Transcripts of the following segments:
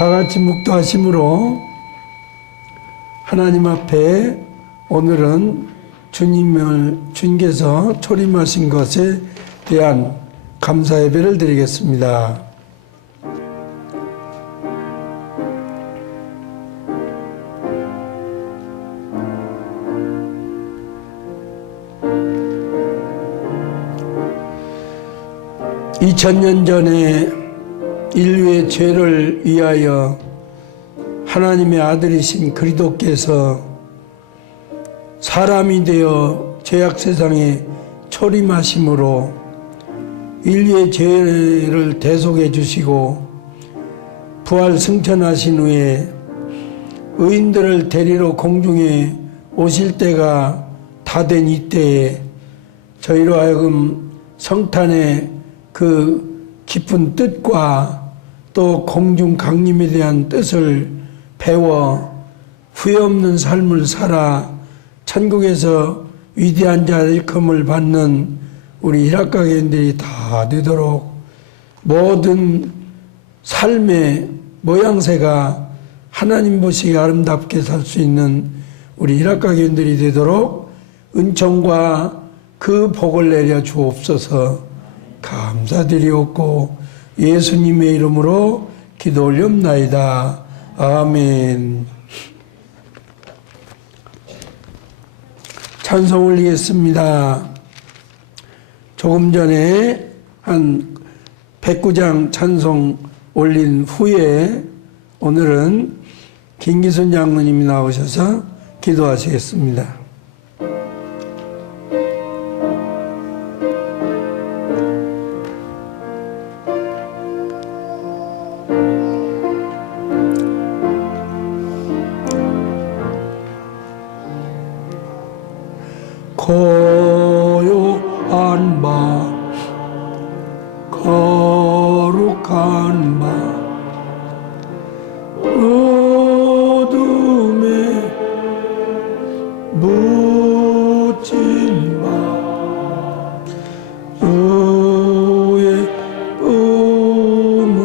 다 같이 묵도하심으로 하나님 앞에 오늘은 주님께서 초림하신 것에 대한 감사 예배를 드리겠습니다. (2000년) 전에 인류의 죄를 위하여 하나님의 아들이신 그리스도께서 사람이 되어 죄악 세상에 초림하심으로 인류의 죄를 대속해 주시고 부활 승천하신 후에 의인들을 데리러 공중에 오실 때가 다 된 이때에 저희로 하여금 성탄의 그 깊은 뜻과 또 공중 강림에 대한 뜻을 배워 후회 없는 삶을 살아 천국에서 위대한 자일금을 받는 우리 일합가교인들이 다 되도록 모든 삶의 모양새가 하나님 보시기에 아름답게 살 수 있는 우리 일합가교인들이 되도록 은총과 그 복을 내려 주옵소서. 감사드리옵고 예수님의 이름으로 기도 올렵나이다. 아멘. 찬송 올리겠습니다. 조금 전에 한 109장 찬송 올린 후에 오늘은 김기순 장로님이 나오셔서 기도하시겠습니다. 고요한 밤 거룩한 밤 어둠에 묻힌 밤 주의 품에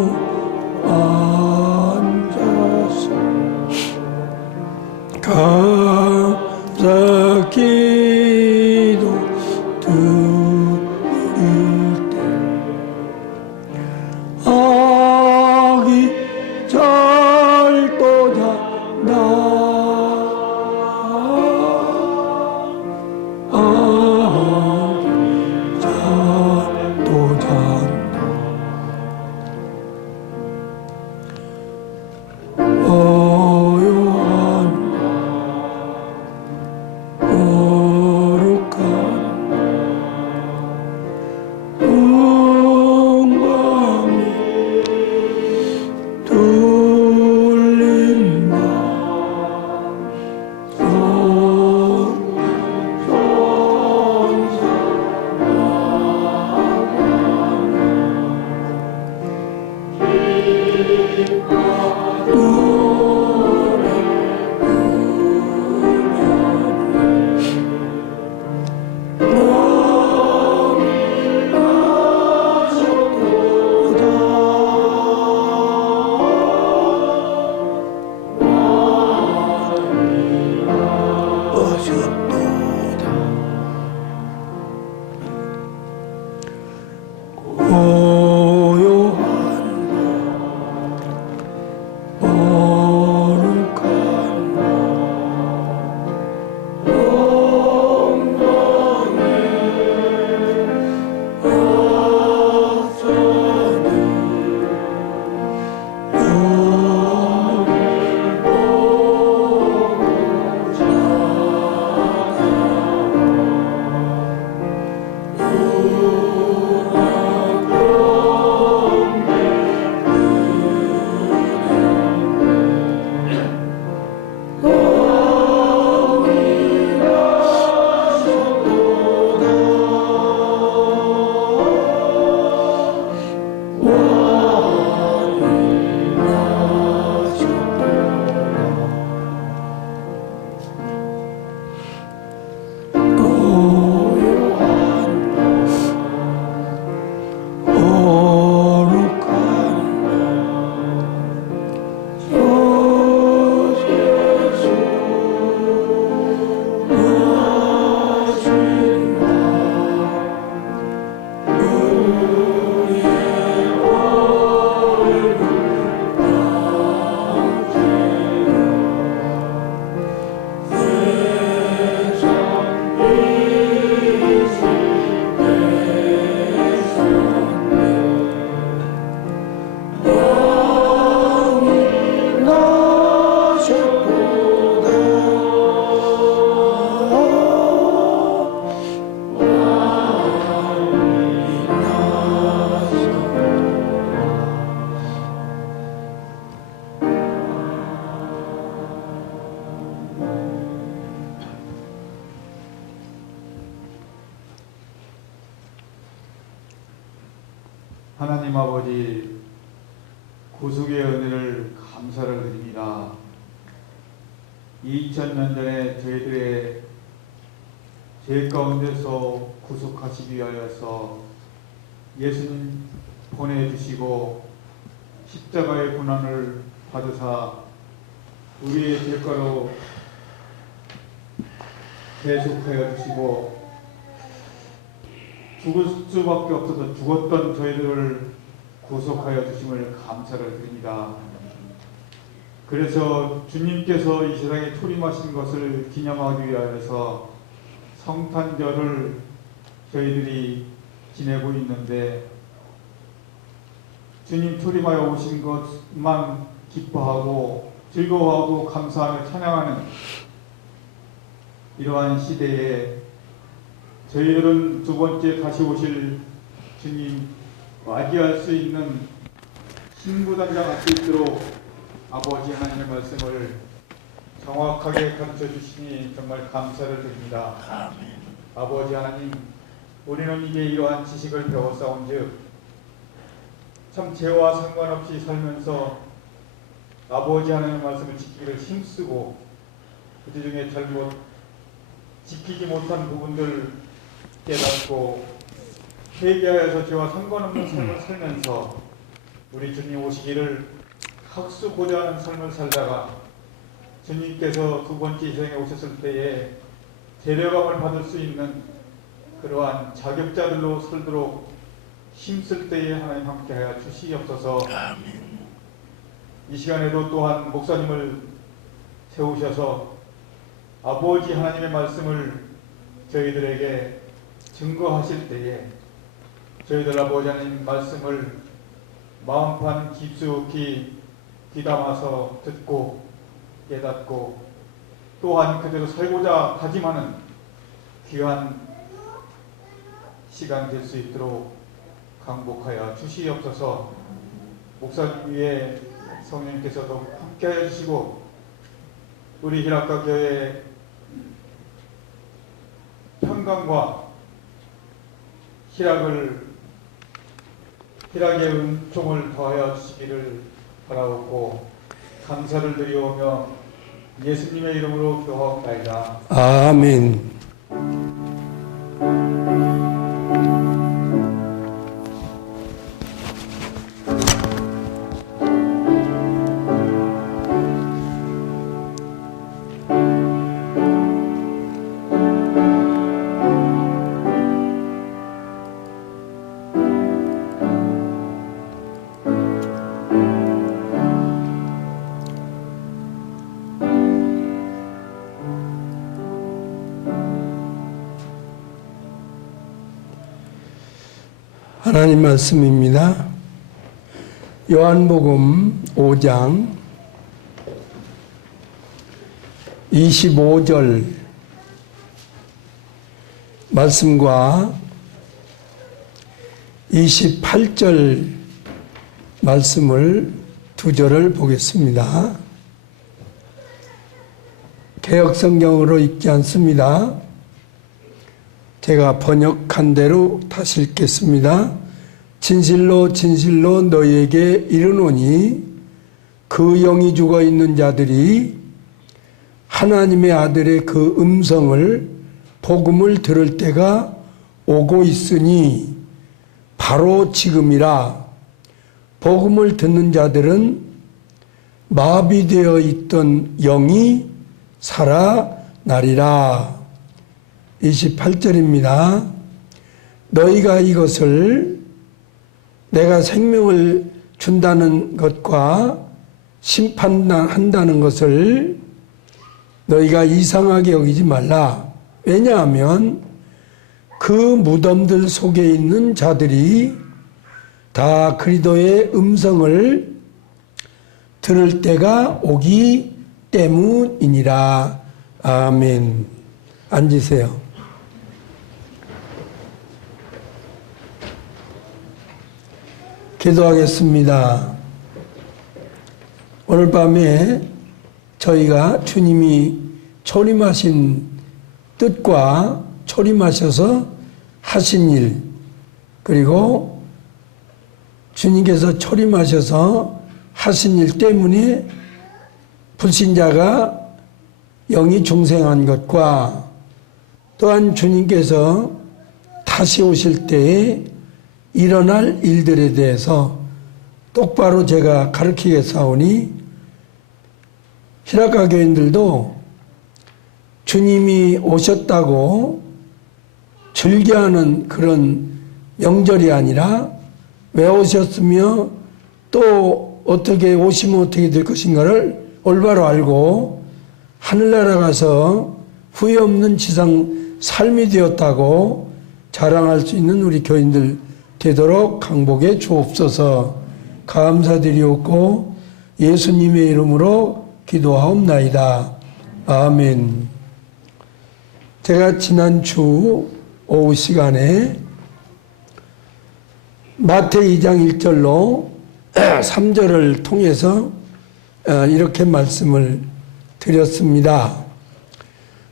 앉아서 감사 기도 드릴 때 아기 잘도 잔다 아기 잘도 잔다 고요한 하나님 아버지 구속의 은혜를 감사를 드립니다. 2000년 전에 저희들의 죄 가운데서 구속하시기 위하여서 예수님 보내주시고 십자가의 고난을 받으사 우리의 대가로 대속하여 주시고 죽을 수밖에 없어서 죽었던 저희들을 구속하여 주심을 감사를 드립니다. 그래서 주님께서 이 세상에 초림하신 것을 기념하기 위하여서 성탄절을 저희들이 지내고 있는데, 주님 초림하여 오신 것만 기뻐하고 즐거워하고 감사하며 찬양하는 이러한 시대에 저희들은 두 번째 다시 오실 주님 맞이할 수 있는 신부단장 할 수 있도록 아버지 하나님의 말씀을 정확하게 가르쳐 주시니 정말 감사를 드립니다. 아멘. 아버지 하나님, 우리는 이제 이러한 지식을 배워싸운즉 참 죄와 상관없이 살면서 아버지 하나님의 말씀을 지키기를 힘쓰고 그 중에 잘못 지키지 못한 부분들 깨닫고 회개하여서 죄와 상관없는 삶을 살면서 우리 주님 오시기를 학수고자 하는 삶을 살다가 주님께서 두 번째 세상에 오셨을 때에 대려감을 받을 수 있는 그러한 자격자들로 살도록 힘쓸 때에 하나님 함께하여 주시옵소서. 아멘. 이 시간에도 또한 목사님을 세우셔서 아버지 하나님의 말씀을 저희들에게 증거하실 때에 저희들 아버지 하나님 말씀을 마음판 깊숙이 귀담아서 듣고 깨닫고 또한 그대로 살고자 다짐하는 귀한 시간 될 수 있도록 강복하여 주시옵소서. 목사님 위에 성령님께서도 함께하여 주시고 우리 희락과 교회 평강과 희락의 은총을 더하여 주시기를 바라옵고 감사를 드리오며 예수님의 이름으로 기도하옵나이다. 아멘. 하나님 말씀입니다. 요한복음 5장 25절 말씀과 28절 말씀을 두 절을 보겠습니다. 개역성경으로 읽지 않습니다. 제가 번역한 대로 다시 읽겠습니다. 진실로 진실로 너희에게 이르노니 그 영이 죽어 있는 자들이 하나님의 아들의 그 음성을 복음을 들을 때가 오고 있으니 바로 지금이라. 복음을 듣는 자들은 마비되어 있던 영이 살아나리라. 28절입니다. 너희가 이것을 내가 생명을 준다는 것과 심판한다는 것을 너희가 이상하게 여기지 말라. 왜냐하면 그 무덤들 속에 있는 자들이 다 그리스도의 음성을 들을 때가 오기 때문이니라. 아멘. 앉으세요. 기도하겠습니다. 오늘 밤에 저희가 주님이 초림하신 뜻과 초림하셔서 하신 일, 그리고 주님께서 초림하셔서 하신 일 때문에 불신자가 영이 중생한 것과 또한 주님께서 다시 오실 때에 일어날 일들에 대해서 똑바로 제가 가르치겠사오니 히라카 교인들도 주님이 오셨다고 즐겨하는 그런 명절이 아니라 왜 오셨으며 또 어떻게 오시면 어떻게 될 것인가를 올바로 알고 하늘나라 가서 후회 없는 지상 삶이 되었다고 자랑할 수 있는 우리 교인들 되도록 강복해 주옵소서. 감사드리옵고 예수님의 이름으로 기도하옵나이다. 아멘. 제가 지난주 오후 시간에 마태이 2장 1절로 3절을 통해서 이렇게 말씀을 드렸습니다.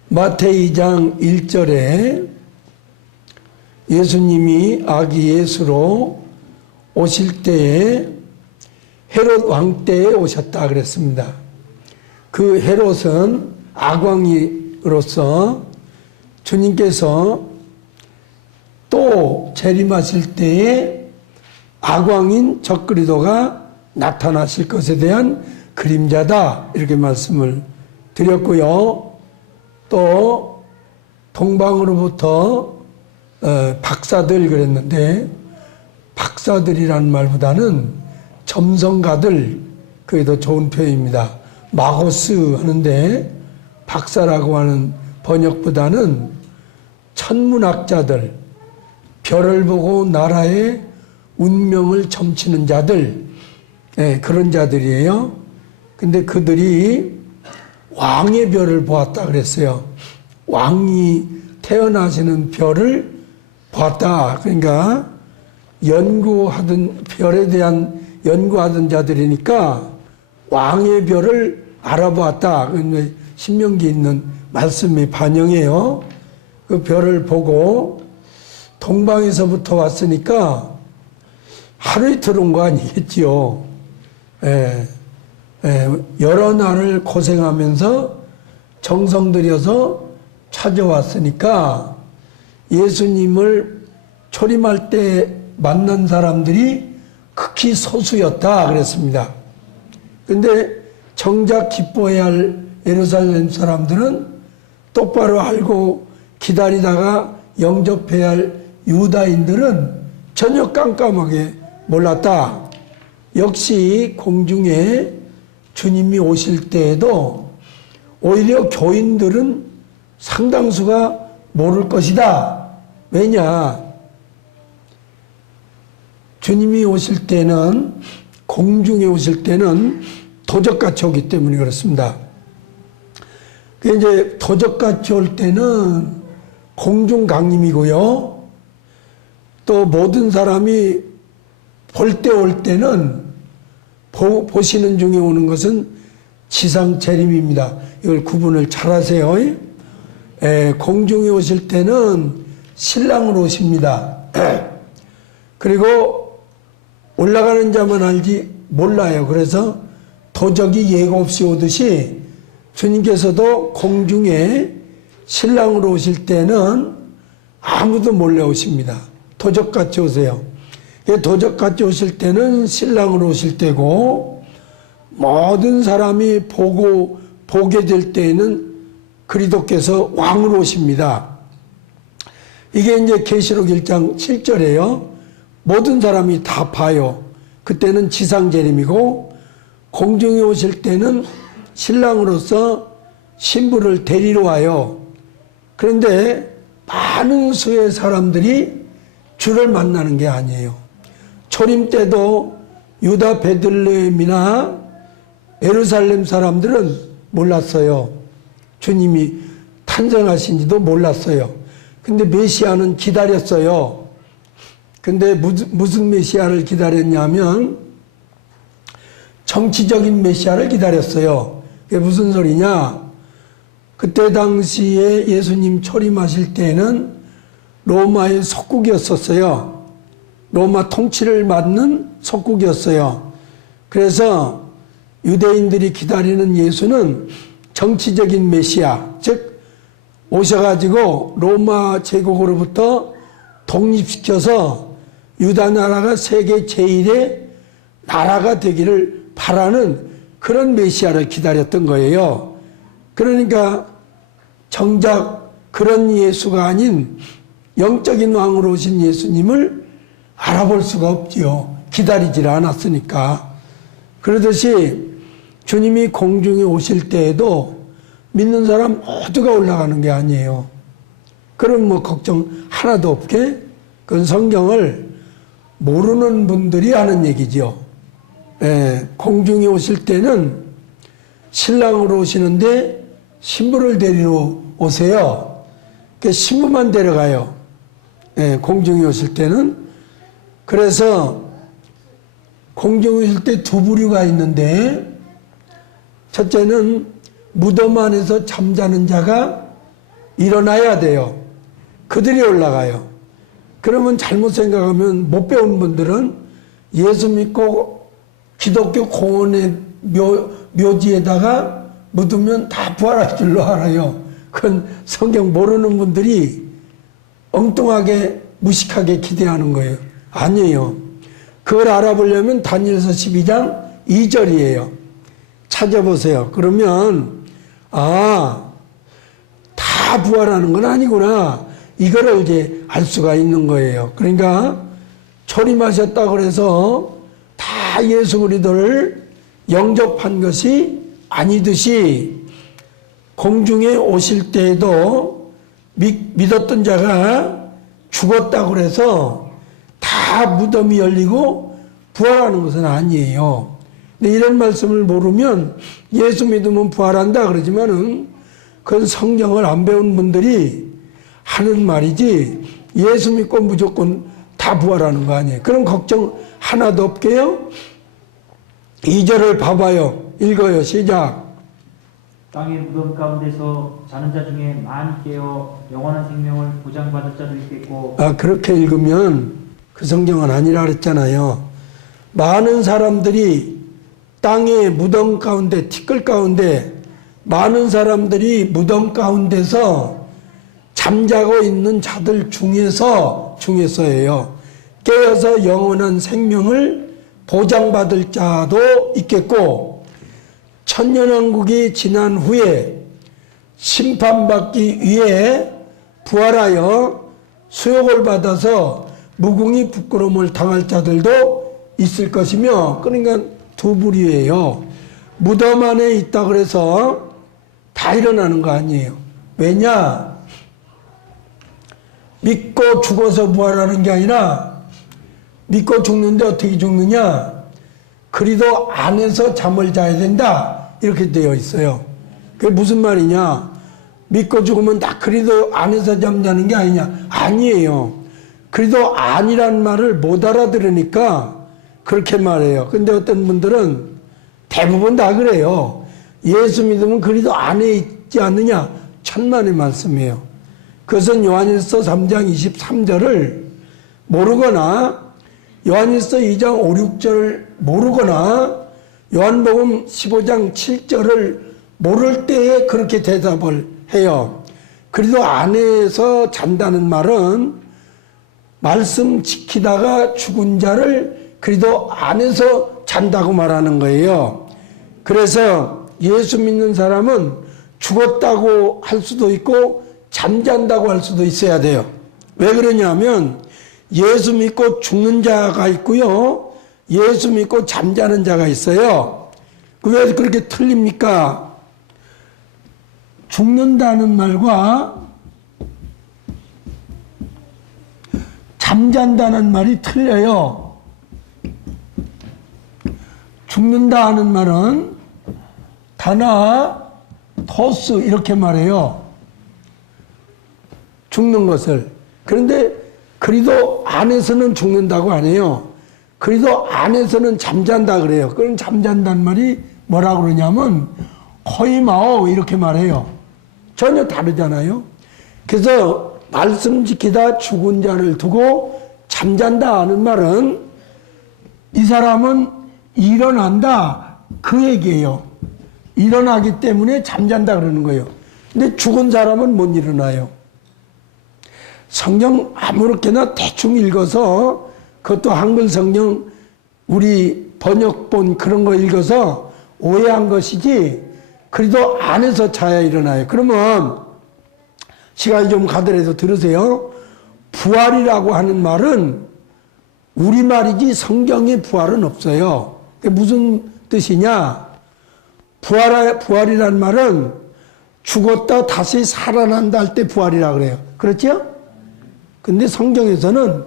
마태이 2장 1절에 예수님이 아기 예수로 오실 때에 헤롯 왕 때에 오셨다 그랬습니다. 그 헤롯은 악왕으로서 주님께서 또 재림하실 때에 악왕인 적그리도가 나타나실 것에 대한 그림자다 이렇게 말씀을 드렸고요. 또 동방으로부터 박사들 그랬는데 박사들이라는 말보다는 점성가들 그게 더 좋은 표현입니다. 마고스 하는데 박사라고 하는 번역보다는 천문학자들, 별을 보고 나라의 운명을 점치는 자들, 그런 자들이에요. 근데 그들이 왕의 별을 보았다 그랬어요. 왕이 태어나시는 별을 보았다. 그러니까 연구하던 별에 대한 연구하던 자들이니까 왕의 별을 알아보았다. 신명기에 있는 말씀이 반영해요. 그 별을 보고 동방에서부터 왔으니까 하루 이틀 온 거 아니겠지요. 여러 날을 고생하면서 정성 들여서 찾아왔으니까 예수님을 초림할 때 만난 사람들이 극히 소수였다 그랬습니다. 근데 정작 기뻐해야 할 예루살렘 사람들은 똑바로 알고 기다리다가 영접해야 할 유다인들은 전혀 깜깜하게 몰랐다. 역시 공중에 주님이 오실 때에도 오히려 교인들은 상당수가 모를 것이다. 왜냐? 주님이 오실 때는 공중에 오실 때는 도적같이 오기 때문에 그렇습니다. 그 이제 도적같이 올 때는 공중 강림이고요. 또 모든 사람이 볼 때 올 때는 보시는 중에 오는 것은 지상 재림입니다. 이걸 구분을 잘 하세요. 공중에 오실 때는 신랑으로 오십니다. 그리고 올라가는 자만 알지 몰라요. 그래서 도적이 예고 없이 오듯이 주님께서도 공중에 신랑으로 오실 때는 아무도 몰래 오십니다. 도적같이 오세요. 도적같이 오실 때는 신랑으로 오실 때고 모든 사람이 보게 될 때에는 그리스도께서 왕으로 오십니다. 이게 이제 계시록 1장 7절이에요. 모든 사람이 다 봐요. 그때는 지상 재림이고 공중에 오실 때는 신랑으로서 신부를 데리러 와요. 그런데 많은 수의 사람들이 주를 만나는 게 아니에요. 초림 때도 유다 베들레헴이나 예루살렘 사람들은 몰랐어요. 주님이 탄생하신지도 몰랐어요. 근데 메시아는 기다렸어요. 근데 무슨 메시아를 기다렸냐면 정치적인 메시아를 기다렸어요. 그게 무슨 소리냐? 그때 당시에 예수님 초림하실 때는 로마의 속국이었었어요. 로마 통치를 받는 속국이었어요. 그래서 유대인들이 기다리는 예수는 정치적인 메시아, 즉 오셔가지고 로마 제국으로부터 독립시켜서 유다 나라가 세계 제1의 나라가 되기를 바라는 그런 메시아를 기다렸던 거예요. 그러니까 정작 그런 예수가 아닌 영적인 왕으로 오신 예수님을 알아볼 수가 없지요. 기다리질 않았으니까. 그러듯이 주님이 공중에 오실 때에도 믿는 사람 모두가 올라가는 게 아니에요. 그럼 뭐 걱정 하나도 없게 그건 성경을 모르는 분들이 하는 얘기죠. 예, 공중에 오실 때는 신랑으로 오시는데 신부를 데리러 오세요. 신부만 데려가요. 예, 공중에 오실 때는. 그래서 공중에 오실 때 두 부류가 있는데, 첫째는 무덤 안에서 잠자는 자가 일어나야 돼요. 그들이 올라가요. 그러면 잘못 생각하면 못 배운 분들은 예수 믿고 기독교 공원의 묘지에다가 묻으면 다 부활할 줄로 알아요. 그건 성경 모르는 분들이 엉뚱하게 무식하게 기대하는 거예요. 아니에요. 그걸 알아보려면 다니엘서 12장 2절이에요. 찾아보세요. 그러면 다 부활하는 건 아니구나. 이거를 이제 알 수가 있는 거예요. 그러니까 초림하셨다고 그래서 다 예수 그리스도를 영접한 것이 아니듯이 공중에 오실 때에도 믿었던 자가 죽었다고 그래서 다 무덤이 열리고 부활하는 것은 아니에요. 근데 이런 말씀을 모르면 예수 믿으면 부활한다 그러지만은 그건 성경을 안 배운 분들이 하는 말이지 예수 믿고 무조건 다 부활하는 거 아니에요. 그런 걱정 하나도 없게요. 2절을 봐봐요. 읽어요. 시작. 땅의 무덤 가운데서 자는 자 중에 많이 깨어 영원한 생명을 보장받을 자도 있겠고. 그렇게 읽으면 그 성경은 아니라 그랬잖아요. 많은 사람들이 땅의 무덤 가운데, 티끌 가운데 많은 사람들이 무덤 가운데서 잠자고 있는 자들 중에서예요. 깨어서 영원한 생명을 보장받을 자도 있겠고, 천년왕국이 지난 후에 심판받기 위해 부활하여 수욕을 받아서 무궁히 부끄러움을 당할 자들도 있을 것이며, 그러니까 두 부류예요. 무덤 안에 있다 그래서 다 일어나는 거 아니에요. 왜냐? 믿고 죽어서 부활하는 게 아니라 믿고 죽는데 어떻게 죽느냐? 그리도 안에서 잠을 자야 된다. 이렇게 되어 있어요. 그게 무슨 말이냐? 믿고 죽으면 다 그리도 안에서 잠자는 게 아니냐? 아니에요. 그리도 아니란 말을 못 알아들으니까 그렇게 말해요. 근데 어떤 분들은 대부분 다 그래요. 예수 믿으면 그리도 안에 있지 않느냐? 천만의 말씀이에요. 그것은 요한일서 3장 23절을 모르거나 요한일서 2장 5, 6절을 모르거나 요한복음 15장 7절을 모를 때에 그렇게 대답을 해요. 그래도 안에서 잔다는 말은 말씀 지키다가 죽은 자를 그래도 안에서 잔다고 말하는 거예요. 그래서 예수 믿는 사람은 죽었다고 할 수도 있고 잠잔다고 할 수도 있어야 돼요. 왜 그러냐면 예수 믿고 죽는 자가 있고요. 예수 믿고 잠자는 자가 있어요. 왜 그렇게 틀립니까? 죽는다는 말과 잠잔다는 말이 틀려요. 죽는다 하는 말은 다나 토스 이렇게 말해요. 죽는 것을. 그런데 그리도 안에서는 죽는다고 안 해요. 그리도 안에서는 잠잔다 그래요. 그럼 잠잔다는 말이 뭐라고 그러냐면 코이마오 이렇게 말해요. 전혀 다르잖아요. 그래서 말씀 지키다 죽은 자를 두고 잠잔다 하는 말은 이 사람은 일어난다 그 얘기예요. 일어나기 때문에 잠잔다 그러는 거예요. 근데 죽은 사람은 못 일어나요. 성경 아무렇게나 대충 읽어서 그것도 한글 성경 우리 번역본 그런 거 읽어서 오해한 것이지 그래도 안에서 자야 일어나요. 그러면 시간이 좀 가더라도 들으세요. 부활이라고 하는 말은 우리말이지 성경에 부활은 없어요. 그게 무슨 뜻이냐? 부활이라는 말은 죽었다 다시 살아난다 할 때 부활이라고 그래요. 그렇죠? 근데 성경에서는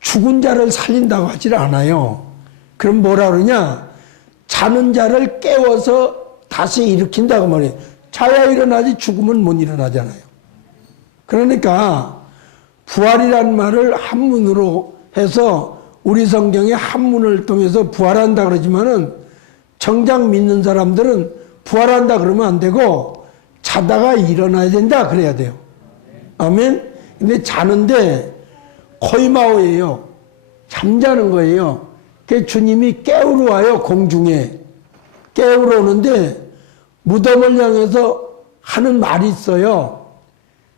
죽은 자를 살린다고 하질 않아요. 그럼 뭐라 그러냐? 자는 자를 깨워서 다시 일으킨다고 말해요. 자야 일어나지 죽으면 못 일어나잖아요. 그러니까 부활이라는 말을 한문으로 해서 우리 성경의 한문을 통해서 부활한다 그러지만은 정작 믿는 사람들은 부활한다 그러면 안 되고 자다가 일어나야 된다 그래야 돼요. 아멘? 근데 자는데 코이마오예요. 잠자는 거예요. 그 주님이 깨우러 와요. 공중에. 깨우러 오는데 무덤을 향해서 하는 말이 있어요.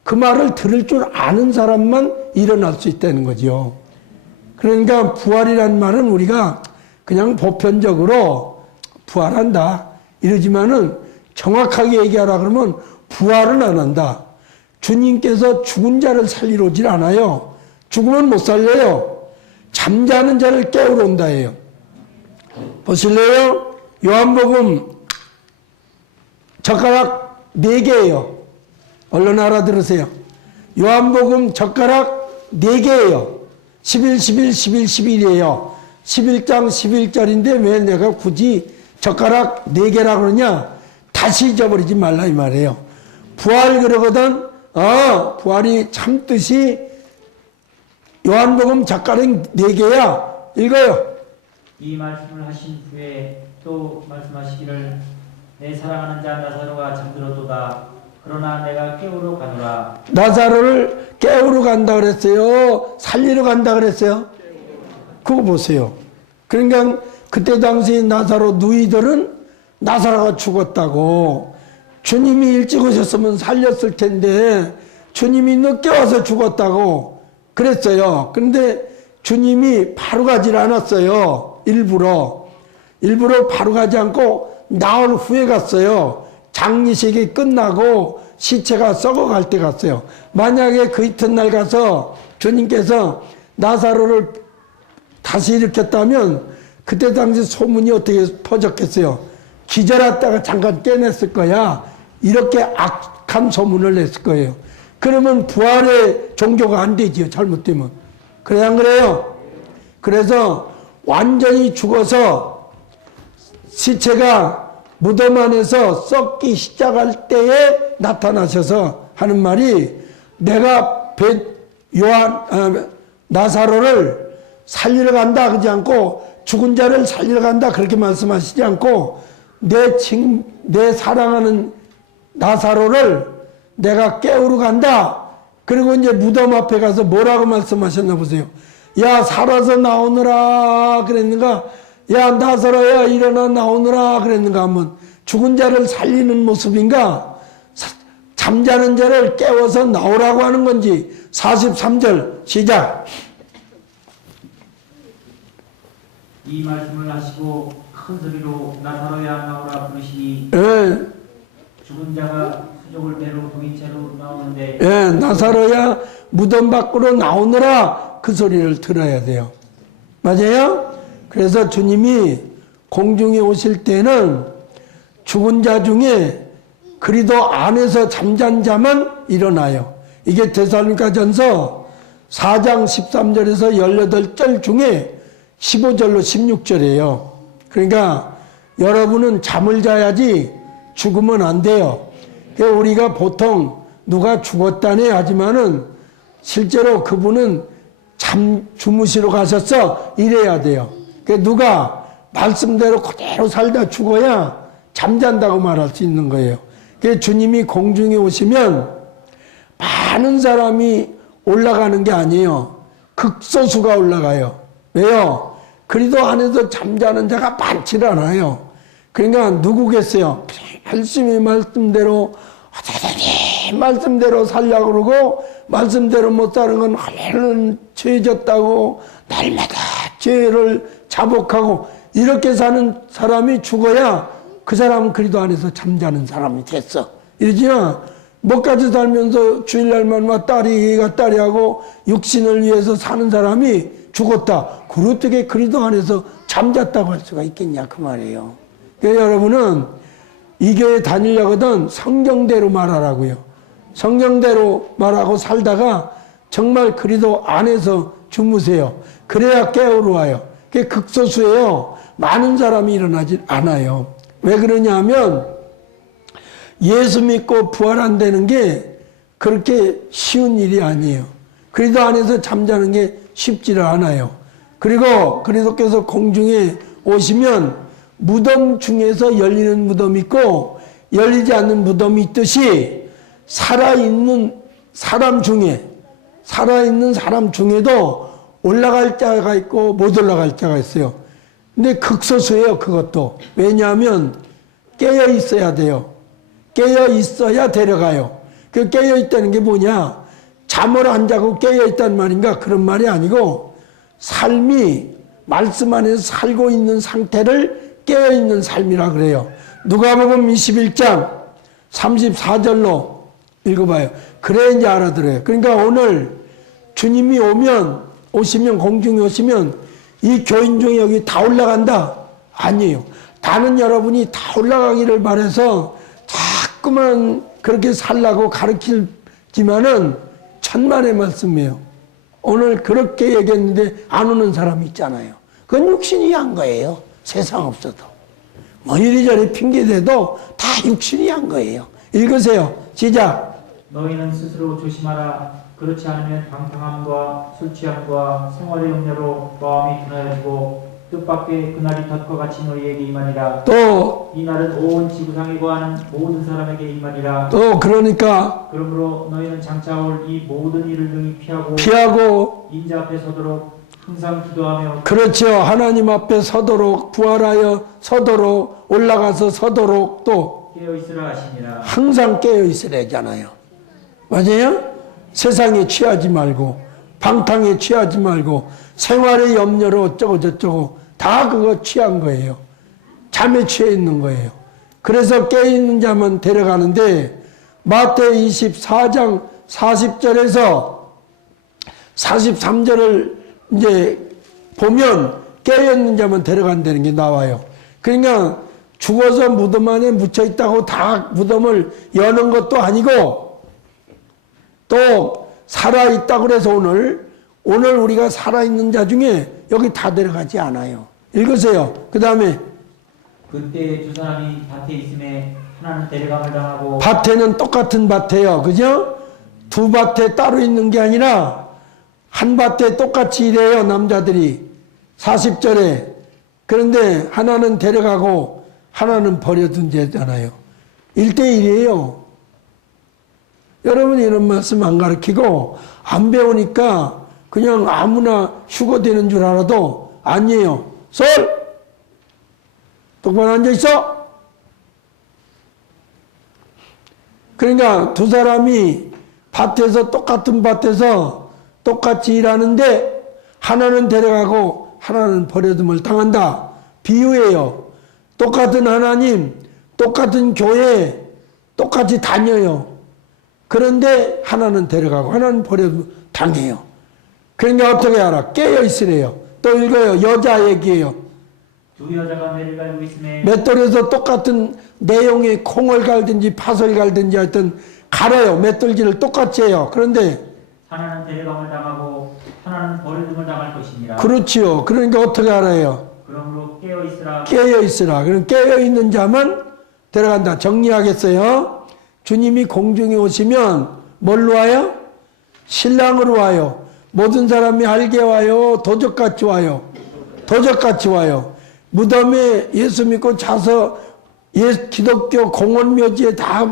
그 말을 들을 줄 아는 사람만 일어날 수 있다는 거죠. 그러니까 부활이라는 말은 우리가 그냥 보편적으로 부활한다 이러지만은 정확하게 얘기하라 그러면 부활은 안 한다. 주님께서 죽은 자를 살리러 오질 않아요. 죽으면 못 살려요. 잠자는 자를 깨우러 온다예요. 보실래요? 요한복음 젓가락 4개예요. 얼른 알아들으세요. 요한복음 젓가락 4개예요. 11, 11, 11, 11이에요. 11장 11절인데 왜 내가 굳이 젓가락 4개라고 그러냐? 다시 잊어버리지 말라 이 말이에요. 부활 그러거든. 부활이 참 뜻이 요한복음 젓가락 4개야. 읽어요. 이 말씀을 하신 후에 또 말씀하시기를 내 사랑하는 자 나사로가 잠들었도다. 그러나 내가 깨우러 가노라. 나사로를 깨우러 간다 그랬어요? 살리러 간다 그랬어요? 그거 보세요. 그러니까 그때 당시 나사로 누이들은 나사로가 죽었다고 주님이 일찍 오셨으면 살렸을 텐데 주님이 늦게 와서 죽었다고 그랬어요. 그런데 주님이 바로 가질 않았어요. 일부러 바로 가지 않고 나흘 후에 갔어요. 장례식이 끝나고 시체가 썩어갈 때 갔어요. 만약에 그 이튿날 가서 주님께서 나사로를 다시 일으켰다면 그때 당시 소문이 어떻게 퍼졌겠어요? 기절했다가 잠깐 깨냈을 거야. 이렇게 악한 소문을 냈을 거예요. 그러면 부활의 종교가 안 되지요. 잘못되면. 그래 안 그래요? 그래서 완전히 죽어서 시체가 무덤 안에서 썩기 시작할 때에 나타나셔서 하는 말이 내가 나사로를 살리러 간다 그러지 않고 죽은 자를 살리러 간다 그렇게 말씀하시지 않고 내 사랑하는 나사로를 내가 깨우러 간다. 그리고 이제 무덤 앞에 가서 뭐라고 말씀하셨나 보세요. 야 살아서 나오느라 그랬는가? 야 나사로야 일어나 나오느라 그랬는가 하면 죽은 자를 살리는 모습인가? 잠자는 자를 깨워서 나오라고 하는 건지. 43절 시작. 이 말씀을 하시고 큰 소리로 나사로야 나오라 부르시니 죽은 자가 수족을 배로 동인 채로 나오는데 나사로야 무덤 밖으로 나오느라 그 소리를 들어야 돼요. 맞아요? 그래서 주님이 공중에 오실 때는 죽은 자 중에 그리도 안에서 잠잔 자만 일어나요. 이게 데살로니가전서 4장 13절에서 18절 중에 15절로 16절이에요. 그러니까 여러분은 잠을 자야지 죽으면 안 돼요. 그러니까 우리가 보통 누가 죽었다네 하지만은 실제로 그분은 주무시러 가셨어 이래야 돼요. 그러니까 누가 말씀대로 그대로 살다 죽어야 잠잔다고 말할 수 있는 거예요. 그러니까 주님이 공중에 오시면 많은 사람이 올라가는 게 아니에요. 극소수가 올라가요. 왜요? 그리도 안에서 잠자는 자가 많지 않아요. 그러니까 누구겠어요? 열심히 말씀대로 살려고 그러고 말씀대로 못 사는 건 하루는 죄졌다고 날마다 죄를 자복하고 이렇게 사는 사람이 죽어야 그 사람은 그리도 안에서 잠자는 사람이 됐어. 이러지만 뭐까지 살면서 주일날만 왔다리가 하고 육신을 위해서 사는 사람이 죽었다. 그걸 어떻게 그리도 안에서 잠잤다고 할 수가 있겠냐 그 말이에요. 그러니까 여러분은 이 교회 다니려거든 성경대로 말하라고요. 성경대로 말하고 살다가 정말 그리도 안에서 주무세요. 그래야 깨우러 와요. 그게 극소수예요. 많은 사람이 일어나지 않아요. 왜 그러냐 하면 예수 믿고 부활 안 되는 게 그렇게 쉬운 일이 아니에요. 그리도 안에서 잠자는 게 쉽지를 않아요. 그리고 그리스도께서 공중에 오시면 무덤 중에서 열리는 무덤이 있고 열리지 않는 무덤이 있듯이 살아있는 사람 중에도 올라갈 자가 있고 못 올라갈 자가 있어요. 근데 극소수예요, 그것도. 왜냐하면 깨어 있어야 돼요. 깨어 있어야 데려가요. 그 깨어 있다는 게 뭐냐? 잠을 안 자고 깨어 있다는 말인가? 그런 말이 아니고 삶이 말씀 안에서 살고 있는 상태를 깨어 있는 삶이라 그래요. 누가복음 21장 34절로 읽어봐요. 그래야 이제 알아들어요. 그러니까 오늘 주님이 오시면 공중에 오시면 이 교인 중에 여기 다 올라간다? 아니에요. 나는 여러분이 다 올라가기를 바라서 자꾸만 그렇게 살라고 가르치지만은 천만의 말씀이에요. 오늘 그렇게 얘기했는데 안 오는 사람이 있잖아요. 그건 육신이 한 거예요. 세상 없어도. 뭐 이리저리 핑계대도 다 육신이 한 거예요. 읽으세요. 시작. 너희는 스스로 조심하라. 그렇지 않으면 방탕함과 술 취함과 생활의 염려로 마음이 둔하여지고 뜻밖의 그날이 덫과 같이 너희에게 임하니라. 또 이 날은 온 지구상에 거하는 모든 사람에게 임하니라. 또 그러니까 그러므로 너희는 장차 올 이 모든 일을 능히 피하고 인자 앞에 서도록 항상 기도하며 그렇죠. 하나님 앞에 서도록 부활하여 서도록 올라가서 서도록 또 깨어 있으라 하시니라. 항상 깨어 있으래잖아요. 맞아요? 세상에 취하지 말고 방탕에 취하지 말고 생활의 염려로 어쩌고 저쩌고 다 그거 취한 거예요. 잠에 취해 있는 거예요. 그래서 깨어 있는 자만 데려가는데 마태 24장 40절에서 43절을 이제 보면 깨어 있는 자만 데려간다는 게 나와요. 그러니까 죽어서 무덤 안에 묻혀 있다고 다 무덤을 여는 것도 아니고 또 살아있다고 그래서 오늘 우리가 살아있는 자 중에 여기 다 데려가지 않아요. 읽으세요. 그 다음에 그때 두 사람이 밭에 있음에 하나는 데려감을 당하고 밭에는 똑같은 밭이에요. 그죠? 두 밭에 따로 있는 게 아니라 한 밭에 똑같이 일해요. 남자들이 40절에. 그런데 하나는 데려가고 하나는 버려둔 자잖아요. 1대1이에요. 여러분 이런 말씀 안 가르치고 안 배우니까 그냥 아무나 휴거 되는 줄 알아도 아니에요. 설! 똑바로 앉아있어! 그러니까 두 사람이 밭에서 똑같은 밭에서 똑같이 일하는데 하나는 데려가고 하나는 버려둠을 당한다. 비유예요. 똑같은 하나님, 똑같은 교회, 똑같이 다녀요. 그런데 하나는 데려가고 하나는 버려둠 당해요. 그러니까 어떻게 알아? 깨어 있으래요. 또 읽어요. 여자 얘기예요. 두 여자가 매를 갈고 있음에 맷돌에서 똑같은 내용의 콩을 갈든지 팥을 갈든지 하여튼 갈아요. 맷돌질을 똑같이 해요. 그런데 하나는 데려감을 당하고 하나는 버려둠을 당할 것이니라. 그렇지요. 그러니까 어떻게 알아요? 그러므로 깨어 있으라. 깨어 있으라. 그럼 깨어 있는 자만 데려간다. 정리하겠어요. 주님이 공중에 오시면 뭘로 와요? 신랑으로 와요. 모든 사람이 알게 와요? 도적같이 와요? 도적같이 와요. 무덤에 예수 믿고 자서 기독교 공원묘지에 다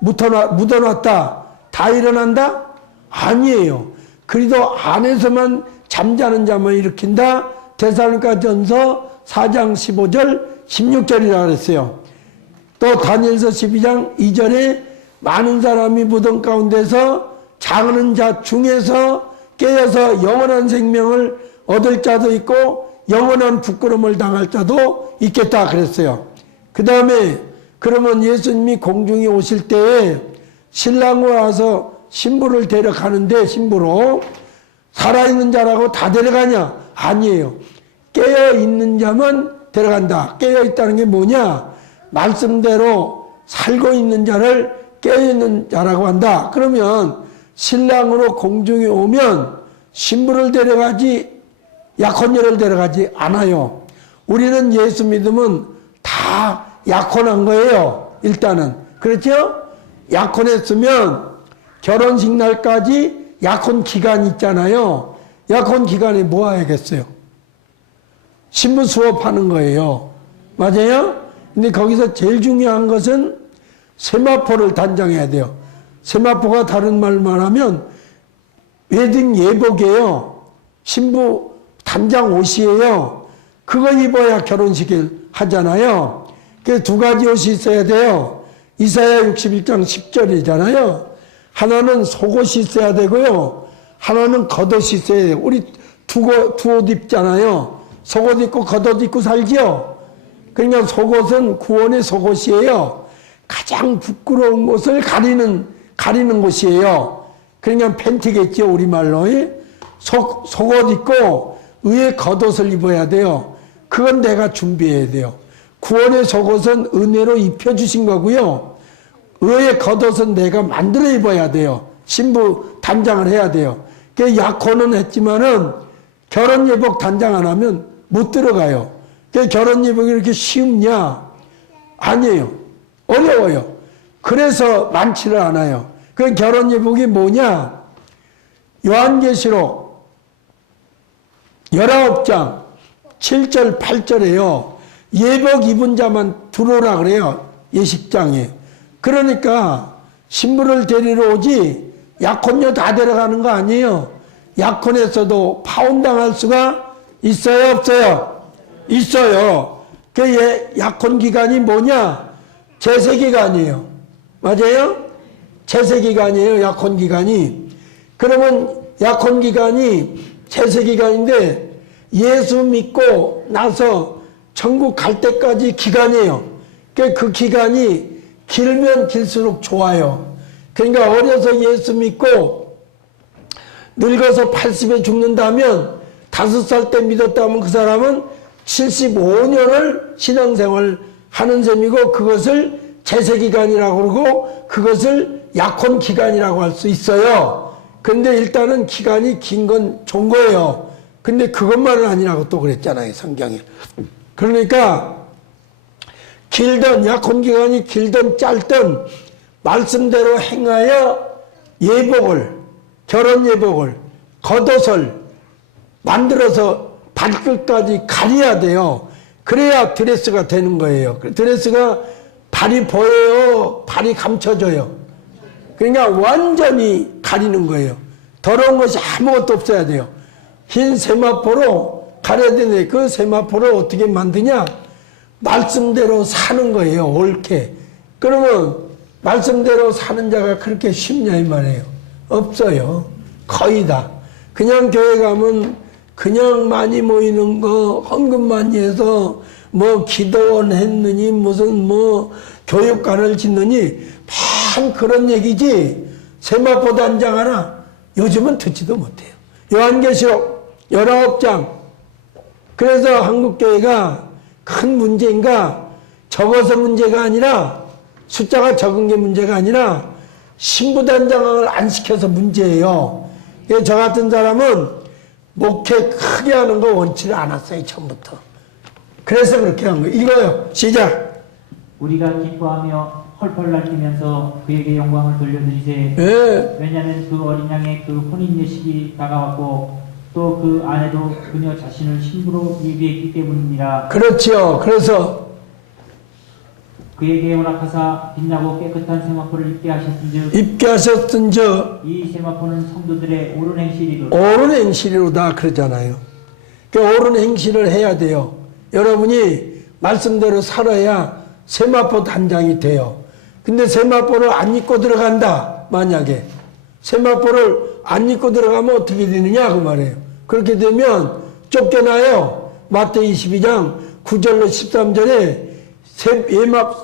묻어놨다. 다 일어난다? 아니에요. 그래도 안에서만 잠자는 자만 일으킨다. 데살로니가전서 4장 15절 16절이라 그랬어요. 또 다니엘서 12장 2절에 많은 사람이 무덤 가운데서 자는 자 중에서 깨어서 영원한 생명을 얻을 자도 있고 영원한 부끄러움을 당할 자도 있겠다 그랬어요. 그 다음에 그러면 예수님이 공중에 오실 때에 신랑과 와서 신부를 데려가는데 신부로 살아있는 자라고 다 데려가냐? 아니에요. 깨어있는 자만 데려간다. 깨어있다는 게 뭐냐? 말씀대로 살고 있는 자를 깨어있는 자라고 한다. 그러면 신랑으로 공중에 오면 신부를 데려가지 약혼녀를 데려가지 않아요. 우리는 예수 믿으면 다 약혼한 거예요. 일단은. 그렇죠? 약혼했으면 결혼식 날까지 약혼 기간이 있잖아요. 약혼 기간에 뭐 해야겠어요? 신부 수업하는 거예요. 맞아요? 근데 거기서 제일 중요한 것은 세마포를 단장해야 돼요. 세마포가 다른 말로 말하면 웨딩 예복이에요. 신부 단장 옷이에요. 그거 입어야 결혼식을 하잖아요. 그래서 두 가지 옷이 있어야 돼요. 이사야 61장 10절이잖아요. 하나는 속옷이 있어야 되고요. 하나는 겉옷이 있어야 돼요. 우리 두 옷 입잖아요. 속옷 입고 겉옷 입고 살지요. 그러니까 속옷은 구원의 속옷이에요. 가장 부끄러운 곳을 가리는 곳이에요. 그러니까 팬티겠죠, 우리말로. 속옷 입고 위에 겉옷을 입어야 돼요. 그건 내가 준비해야 돼요. 구원의 속옷은 은혜로 입혀주신 거고요. 의의 겉옷은 내가 만들어 입어야 돼요. 신부 단장을 해야 돼요. 그 약혼은 했지만은 결혼 예복 단장 안 하면 못 들어가요. 그 결혼 예복이 이렇게 쉽냐? 아니에요. 어려워요. 그래서 많지를 않아요. 그 결혼 예복이 뭐냐? 요한계시록 19장 7절 8절에요. 예복 입은 자만 들어오라 그래요. 예식장에. 그러니까 신부를 데리러 오지 약혼녀 다 데려가는 거 아니에요. 약혼했어도 파혼당할 수가 있어요, 없어요? 있어요. 그 약혼 기간이 뭐냐? 제세 기간이에요. 맞아요? 제세 기간이에요, 약혼 기간이. 그러면 약혼 기간이 제세 기간인데 예수 믿고 나서 천국 갈 때까지 기간이에요. 그 기간이 길면 길수록 좋아요. 그러니까 어려서 예수 믿고 늙어서 80에 죽는다면 5살 때 믿었다면 그 사람은 75년을 신앙생활 하는 셈이고 그것을 제세기간이라고 그러고 그것을 약혼기간이라고 할 수 있어요. 근데 일단은 기간이 긴 건 좋은 거예요. 근데 그것만은 아니라고 또 그랬잖아요, 성경에. 그러니까 길든 약혼기간이 길든 짧든 말씀대로 행하여 예복을, 결혼 예복을, 겉옷을 만들어서 발끝까지 가려야 돼요. 그래야 드레스가 되는 거예요. 드레스가 발이 보여요? 발이 감춰져요? 그러니까 완전히 가리는 거예요. 더러운 것이 아무것도 없어야 돼요. 흰 세마포로 가려야 되는데 그 세마포를 어떻게 만드냐? 말씀대로 사는 거예요. 옳게. 그러면 말씀대로 사는 자가 그렇게 쉽냐 이 말이에요. 없어요. 거의 다. 그냥 교회 가면 그냥 많이 모이는 거 헌금 많이 해서 뭐 기도원 했느니 무슨 뭐 교육관을 짓느니 참 그런 얘기지. 세마포 단장 하나 요즘은 듣지도 못해요. 요한계시록 19장. 그래서 한국교회가 큰 문제인가? 적어서 문제가 아니라 숫자가 적은 게 문제가 아니라 신부단장을 안 시켜서 문제예요. 저 같은 사람은 목회 크게 하는 거 원치를 않았어요, 처음부터. 그래서 그렇게 한 거예요. 이거요. 시작. 우리가 기뻐하며 펄펄 날뛰면서 그에게 영광을 돌려드리세. 네. 왜냐하면 그 어린 양의 그 혼인 예식이 다가왔고 또 그 아내도 그녀 자신을 신부로 예비했기 때문이니라. 그렇죠. 그래서 그에게 허락하사 빛나고 깨끗한 세마포를 입게 하셨은즉 입게 하셨은즉 이 세마포는 성도들의 옳은 행실이로다. 옳은 행실이로다 그러잖아요. 그 옳은 행실을 해야 돼요. 여러분이 말씀대로 살아야 세마포 단장이 돼요. 근데 세마포를 안 입고 들어간다. 만약에 세마포를 안 입고 들어가면 어떻게 되느냐 그 말이에요. 그렇게 되면 쫓겨나요. 마태복음 22장 9절로 13절에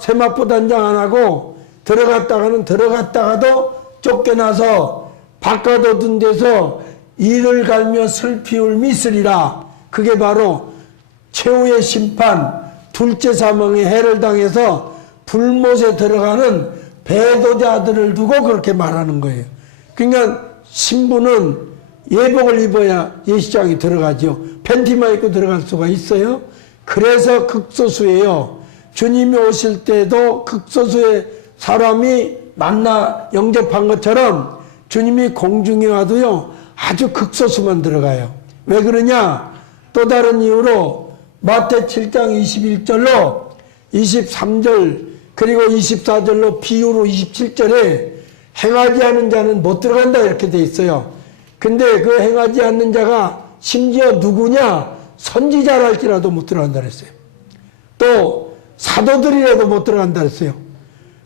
세마포 단장 안 하고 들어갔다가도 쫓겨나서 바깥 어두운 데서 이를 갈며 슬피 울미 있으리라. 그게 바로 최후의 심판, 둘째 사망의 해를 당해서 불못에 들어가는 배도자들을 두고 그렇게 말하는 거예요. 그러니까 신부는 예복을 입어야 예식장에 들어가죠. 팬티만 입고 들어갈 수가 있어요. 그래서 극소수예요. 주님이 오실 때도 극소수의 사람이 만나 영접한 것처럼 주님이 공중에 와도요 아주 극소수만 들어가요. 왜 그러냐? 또 다른 이유로 마태 7장 21절로 23절 그리고 24절로 비유로 27절에 행하지 않은 자는 못 들어간다 이렇게 돼 있어요. 근데 그 행하지 않는 자가 심지어 누구냐? 선지자랄지라도 못 들어간다 그랬어요. 또 사도들이라도 못 들어간다 그랬어요.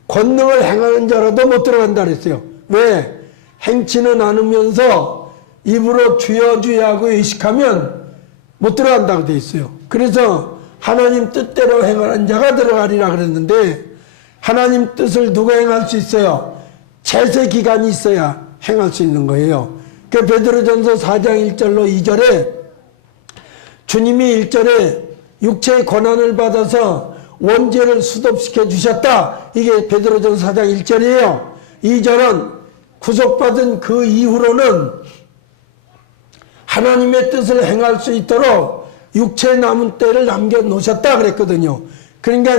권능을 행하는 자라도 못 들어간다 그랬어요. 왜? 행치는 않으면서 입으로 주여 주여 하고 의식하면 못 들어간다고 돼 있어요. 그래서 하나님 뜻대로 행하는 자가 들어가리라 그랬는데 하나님 뜻을 누가 행할 수 있어요? 채세 기간이 있어야 행할 수 있는 거예요. 그 베드로전서 4장 1절로 2절에 주님이 1절에 육체의 권한을 받아서 원죄를 수습시켜 주셨다. 이게 베드로전서 4장 1절이에요. 2절은 구속받은 그 이후로는 하나님의 뜻을 행할 수 있도록 육체의 남은 때를 남겨놓으셨다 그랬거든요. 그러니까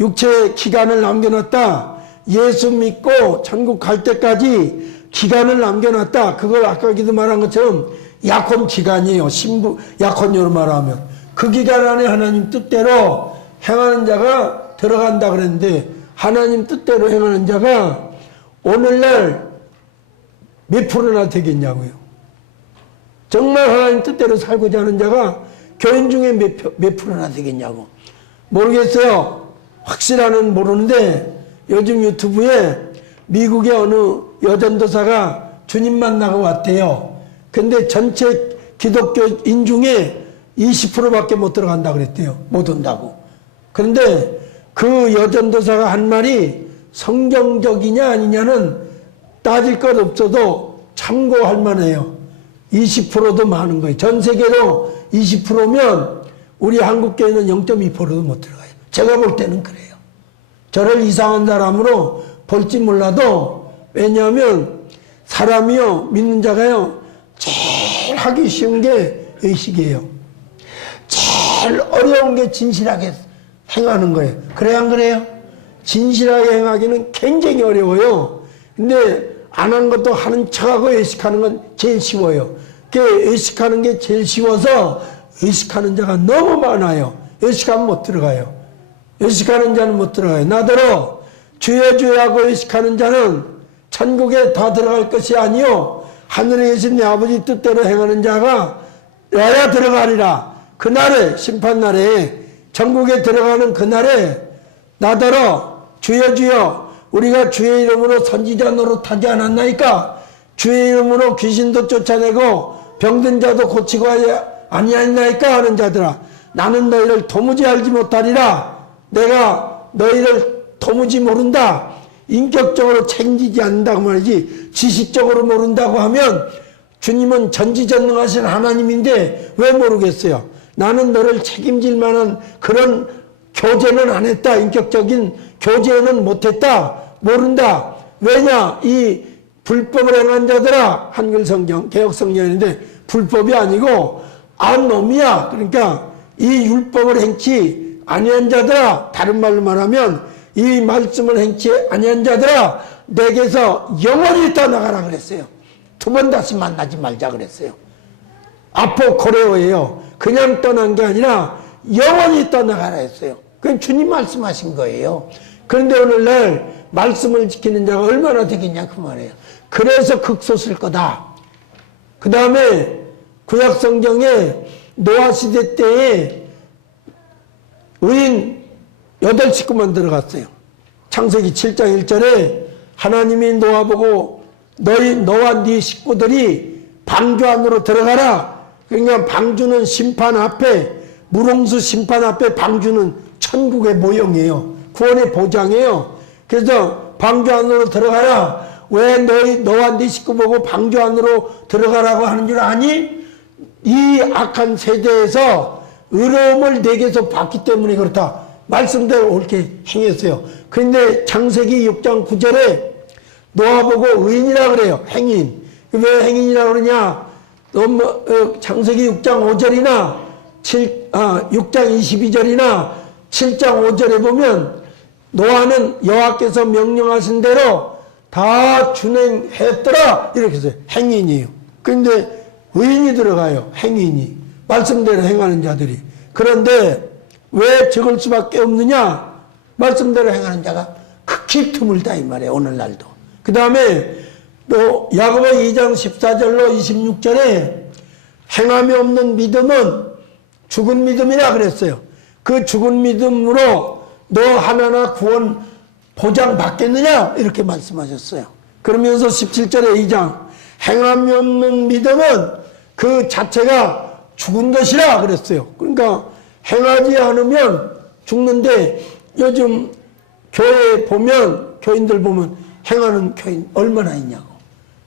육체의 기간을 남겨놨다. 예수 믿고 천국 갈 때까지 기간을 남겨놨다. 그걸 아까 기도 말한 것처럼 약혼 기간이에요. 신부 약혼료로 말하면 그 기간 안에 하나님 뜻대로 행하는 자가 들어간다 그랬는데 하나님 뜻대로 행하는 자가 오늘날 몇 프로나 되겠냐고요. 정말 하나님 뜻대로 살고자 하는 자가 교인 중에 몇 프로나 되겠냐고. 모르겠어요. 확실하는 모르는데 요즘 유튜브에 미국의 어느 여전도사가 주님 만나고 왔대요. 근데 전체 기독교인 중에 20%밖에 못 들어간다 그랬대요. 못 온다고. 그런데 그 여전도사가 한 말이 성경적이냐 아니냐는 따질 것 없어도 참고할 만해요. 20%도 많은 거예요. 전 세계로 20%면 우리 한국교회는 0.2%도 못 들어가요. 제가 볼 때는 그래요. 저를 이상한 사람으로 볼지 몰라도 왜냐하면 사람이요 믿는 자가요 제일 하기 쉬운 게 의식이에요. 제일 어려운 게 진실하게 행하는 거예요. 그래야 안 그래요? 진실하게 행하기는 굉장히 어려워요. 근데 안 한 것도 하는 척하고 의식하는 건 제일 쉬워요. 그 의식하는 게 제일 쉬워서 의식하는 자가 너무 많아요. 의식하면 못 들어가요. 의식하는 자는 못 들어가요. 나더러 주여 주여 하고 의식하는 자는 천국에 다 들어갈 것이 아니요 하늘에 계신 내 아버지 뜻대로 행하는 자가 나야 들어가리라. 그날에 심판날에 천국에 들어가는 그날에 나더러 주여 주여 우리가 주의 이름으로 선지자 노릇하지 않았나이까? 주의 이름으로 귀신도 쫓아내고 병든 자도 고치고 아니하나이까 하는 자들아 나는 너희를 도무지 알지 못하리라. 내가 너희를 도무지 모른다. 인격적으로 책임지지 않는다고 말이지 지식적으로 모른다고 하면 주님은 전지전능하신 하나님인데 왜 모르겠어요? 나는 너를 책임질 만한 그런 교제는 안 했다. 인격적인 교제는 못했다. 모른다. 왜냐? 이 불법을 행한 자들아, 한글 성경, 개혁 성경인데 불법이 아니고 안놈이야. 그러니까 이 율법을 행치 아니한 자들아, 다른 말로 말하면 이 말씀을 행치 아니한 자들아, 내게서 영원히 떠나가라 그랬어요. 두 번 다시 만나지 말자 그랬어요. 아포코레오예요. 그냥 떠난 게 아니라 영원히 떠나가라 했어요. 그건 주님 말씀하신 거예요. 그런데 오늘날 말씀을 지키는 자가 얼마나 되겠냐 그 말이에요. 그래서 극소수일 거다. 그 다음에 구약성경에 노아 시대 때에 의인 8식구만 들어갔어요. 창세기 7장 1절에 하나님이 노아 보고 너와 네 식구들이 방주 안으로 들어가라. 그러니까 방주는 심판 앞에, 물홍수 심판 앞에 방주는 천국의 모형이에요. 구원의 보장이에요. 그래서 방주 안으로 들어가라. 왜 너와 네 식구 보고 방주 안으로 들어가라고 하는 줄 아니? 이 악한 세대에서 의로움을 내게서 받기 때문에 그렇다. 말씀대로 옳게 행했어요. 그런데 창세기 6장 9절에 노아 보고 의인이라 그래요. 행인. 왜 행인이라 그러냐? 창세기 6장 5절이나 6장 22절이나 7장 5절에 보면 노아는 여호와께서 명령하신 대로 다 준행했더라 이렇게 해서 행인이에요. 그런데 의인이 들어가요. 행인이. 말씀대로 행하는 자들이. 그런데 왜 적을 수밖에 없느냐? 말씀대로 행하는 자가 극히 드물다 이 말이에요. 오늘날도. 그 다음에 또 야고보 2장 14절로 26절에 행함이 없는 믿음은 죽은 믿음이라 그랬어요. 그 죽은 믿음으로 너 하나나 구원 보장받겠느냐? 이렇게 말씀하셨어요. 그러면서 17절에 2장 행함이 없는 믿음은 그 자체가 죽은 것이라 그랬어요. 그러니까 행하지 않으면 죽는데 요즘 교회 보면 교인들 보면 행하는 교인 얼마나 있냐고.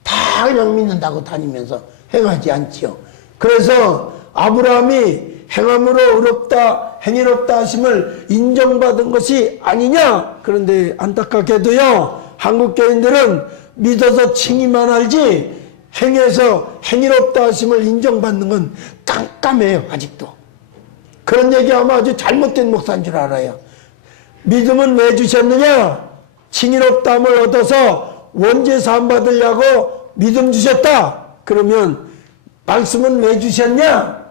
다 그냥 믿는다고 다니면서 행하지 않지요. 그래서 아브라함이 행함으로 의롭다 행위롭다 하심을 인정받은 것이 아니냐. 그런데 안타깝게도요 한국 교인들은 믿어서 칭의만 알지 행해서 행위롭다 하심을 인정받는 건 깜깜해요. 아직도. 그런 얘기하면 아주 잘못된 목사인 줄 알아요. 믿음은 왜 주셨느냐? 칭의롭다함을 얻어서 원죄 사함 받으려고 믿음 주셨다. 그러면 말씀은 왜 주셨냐?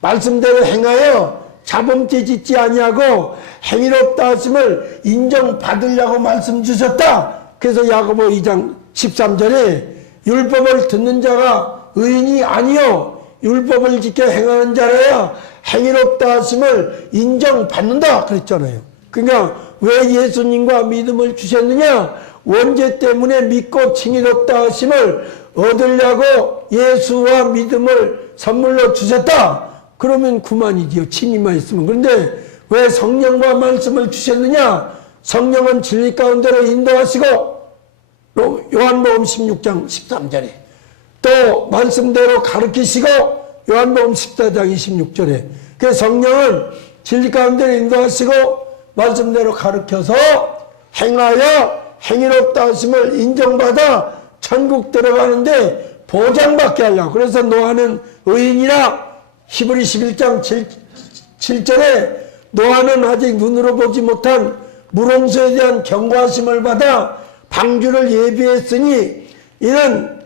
말씀대로 행하여 자범죄 짓지 아니하고 행위롭다 하심을 인정받으려고 말씀 주셨다. 그래서 야고보 2장 13절에 율법을 듣는 자가 의인이 아니요 율법을 지켜 행하는 자라야 행위롭다 하심을 인정받는다 그랬잖아요. 그러니까 왜 예수님과 믿음을 주셨느냐? 원죄 때문에 믿고 칭의롭다 하심을 얻으려고 예수와 믿음을 선물로 주셨다. 그러면 그만이지요. 칭의만 있으면. 그런데 왜 성령과 말씀을 주셨느냐? 성령은 진리 가운데로 인도하시고 요한복음 16장 13절에 또 말씀대로 가르치시고 요한복음 14장 26절에 그 성령은 진리 가운데로 인도하시고 말씀대로 가르쳐서 행하여 행위롭다 하심을 인정받아 천국 들어가는데 보장받게 하려고. 그래서 노아는 의인이라 히브리 11장 7절에 노아는 아직 눈으로 보지 못한 물홍수에 대한 경고하심을 받아 방주를 예비했으니 이는